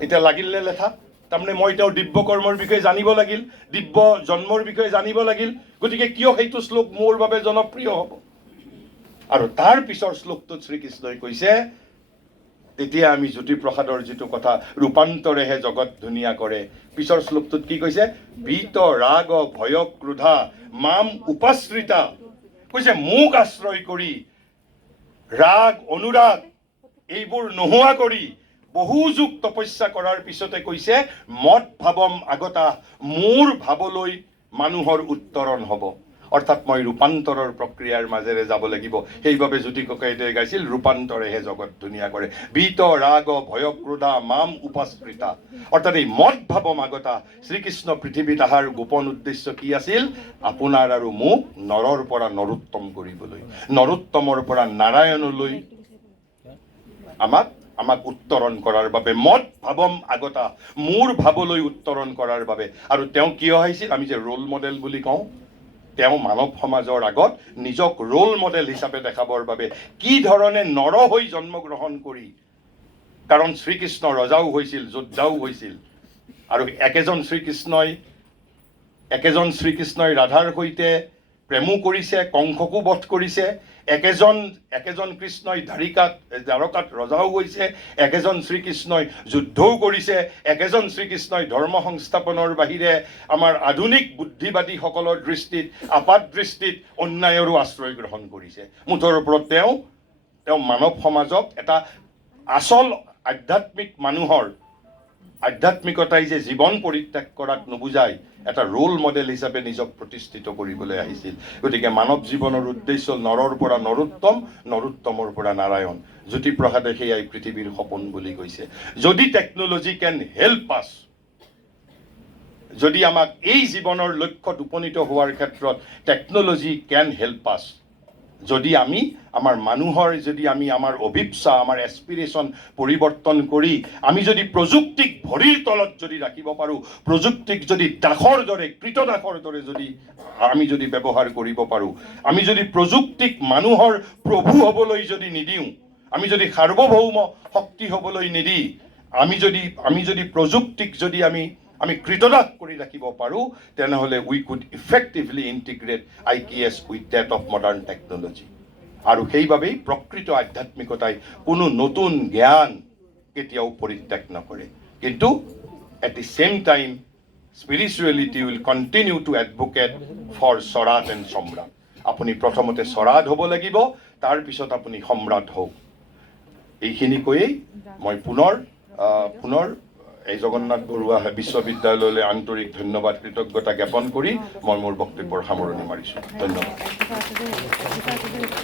এতিয়া লাগিলনে লেখা? তাৰমানে মই তেওঁৰ দিব্য কৰ্মৰ বিষয়ে জানিব লাগিল, দিব্য জন্মৰ বিষয়ে জানিব লাগিল। গতিকে কিয় সেইটো শ্লোক মোৰ বাবে জনপ্ৰিয় হ'ব? আৰু তাৰ পিছৰ শ্লোকটোত শ্ৰীকৃষ্ণই কৈছে, তেতিয়া আমি জ্যোতিপ্ৰসাদৰ যিটো কথা ৰূপান্তৰেহে জগত ধুনীয়া কৰে, পিছৰ শ্লোকটোত কি কৈছে? বীত ৰাগ ভয় ক্ৰোধা মাম উপাশ্ৰিতা। কৈছে মোক আশ্ৰয় কৰি ৰাগ অনুৰাগ এইবোৰ নোহোৱা কৰি বহু যুগ তপস্যা কৰাৰ পিছতে কৈছে মত ভাবম আগতা, মোৰ ভাৱলৈ মানুহৰ উত্তৰণ হ'ব। অৰ্থাৎ মই ৰূপান্তৰৰ প্ৰক্ৰিয়াৰ মাজেৰে যাব লাগিব। সেইবাবে জ্যোতি ককাইদেৱে গাইছিল ৰূপান্তৰেহে জগত ধুনীয়া কৰে, বীত ৰাগ ভয় ক্ৰোধা মাম উপাস্কৃতা। অৰ্থাৎ এই মত ভাবম আগতা, শ্ৰীকৃষ্ণ পৃথিৱীত অহাৰ গোপন উদ্দেশ্য কি আছিল? আপোনাৰ আৰু মোক নৰৰ পৰা নৰোত্তম কৰিবলৈ, নৰোত্তমৰ পৰা নাৰায়ণলৈ আমাক উত্তৰণ কৰাৰ বাবে। মত ভাবম আগতা, মোৰ ভাৱলৈ উত্তৰণ কৰাৰ বাবে। আৰু তেওঁ কিয় আহিছিল? আমি যে ৰোল মডেল বুলি কওঁ, তেওঁ মানৱ সমাজৰ আগত নিজক ৰোল মডেল হিচাপে দেখাবৰ বাবে কি ধৰণে নৰ হৈ জন্মগ্ৰহণ কৰি, কাৰণ শ্ৰীকৃষ্ণ ৰজাও হৈছিল, যোদ্ধাও হৈছিল। আৰু একেজন শ্ৰীকৃষ্ণই ৰাধাৰ সৈতে প্ৰেমো কৰিছে, কংসকো বধ কৰিছে। একেজন কৃষ্ণই দ্বাৰকাত ৰজাও হৈছে, একেজন শ্ৰীকৃষ্ণই যুদ্ধও কৰিছে, একেজন শ্ৰীকৃষ্ণই ধৰ্ম সংস্থাপনৰ বাহিৰে আমাৰ আধুনিক বুদ্ধিবাদীসকলৰ দৃষ্টিত, আপাত দৃষ্টিত অন্যায়ৰো আশ্ৰয় গ্ৰহণ কৰিছে। মুঠৰ ওপৰত তেওঁ মানৱ সমাজক এটা আচল আধ্যাত্মিক মানুহৰ আধ্যাত্মিকতাই যে জীৱন পৰিত্যাগ কৰাক নুবুজায়, এটা ৰোল মডেল হিচাপে নিজক প্ৰতিষ্ঠিত কৰিবলৈ আহিছিল। গতিকে মানৱ জীৱনৰ উদ্দেশ্য নৰৰ পৰা নৰোত্তম, নৰোত্তমৰ পৰা নাৰায়ণ। জ্যোতিপ্ৰসাদে সেয়াই পৃথিৱীৰ সপোন বুলি কৈছে। যদি টেকন'লজি কেন হেল্প আছ, যদি আমাক এই জীৱনৰ লক্ষ্যত উপনীত হোৱাৰ ক্ষেত্ৰত টেকন'লজি কেন হেল্প আছ, যদি আমি আমাৰ অভিপ্সা, আমাৰ এছপিৰেশ্যন পৰিৱৰ্তন কৰি আমি যদি প্ৰযুক্তিক ভৰিৰ তলত যদি ৰাখিব পাৰোঁ, প্ৰযুক্তিক যদি দাসৰ দৰে, কৃতদাসৰ দৰে যদি আমি যদি ব্যৱহাৰ কৰিব পাৰোঁ, আমি যদি প্ৰযুক্তিক মানুহৰ প্ৰভু হ'বলৈ যদি নিদিওঁ, আমি যদি সাৰ্বভৌম শক্তি হ'বলৈ নিদি, আমি যদি প্ৰযুক্তিক যদি আমি কৃতদাস কৰি ৰাখিব পাৰোঁ, তেনেহ'লে we could effectively integrate IKS with that of modern technology. আৰু সেইবাবেই প্ৰকৃত আধ্যাত্মিকতাই কোনো নতুন জ্ঞান কেতিয়াও পৰিত্যাগ নকৰে। কিন্তু at the same time spirituality will continue to advocate for Swaraj and Samrat. আপুনি প্ৰথমতে স্বৰাজ হ'ব লাগিব, তাৰপিছত আপুনি সম্ৰাট হওক। এইখিনি কৈয়েই মই পুনৰ এই জগন্নাথ বৰুৱা বিশ্ববিদ্যালয়লৈ আন্তৰিক ধন্যবাদ, কৃতজ্ঞতা জ্ঞাপন কৰি মই মোৰ বক্তব্যৰ সামৰণি মাৰিছোঁ। ধন্যবাদ।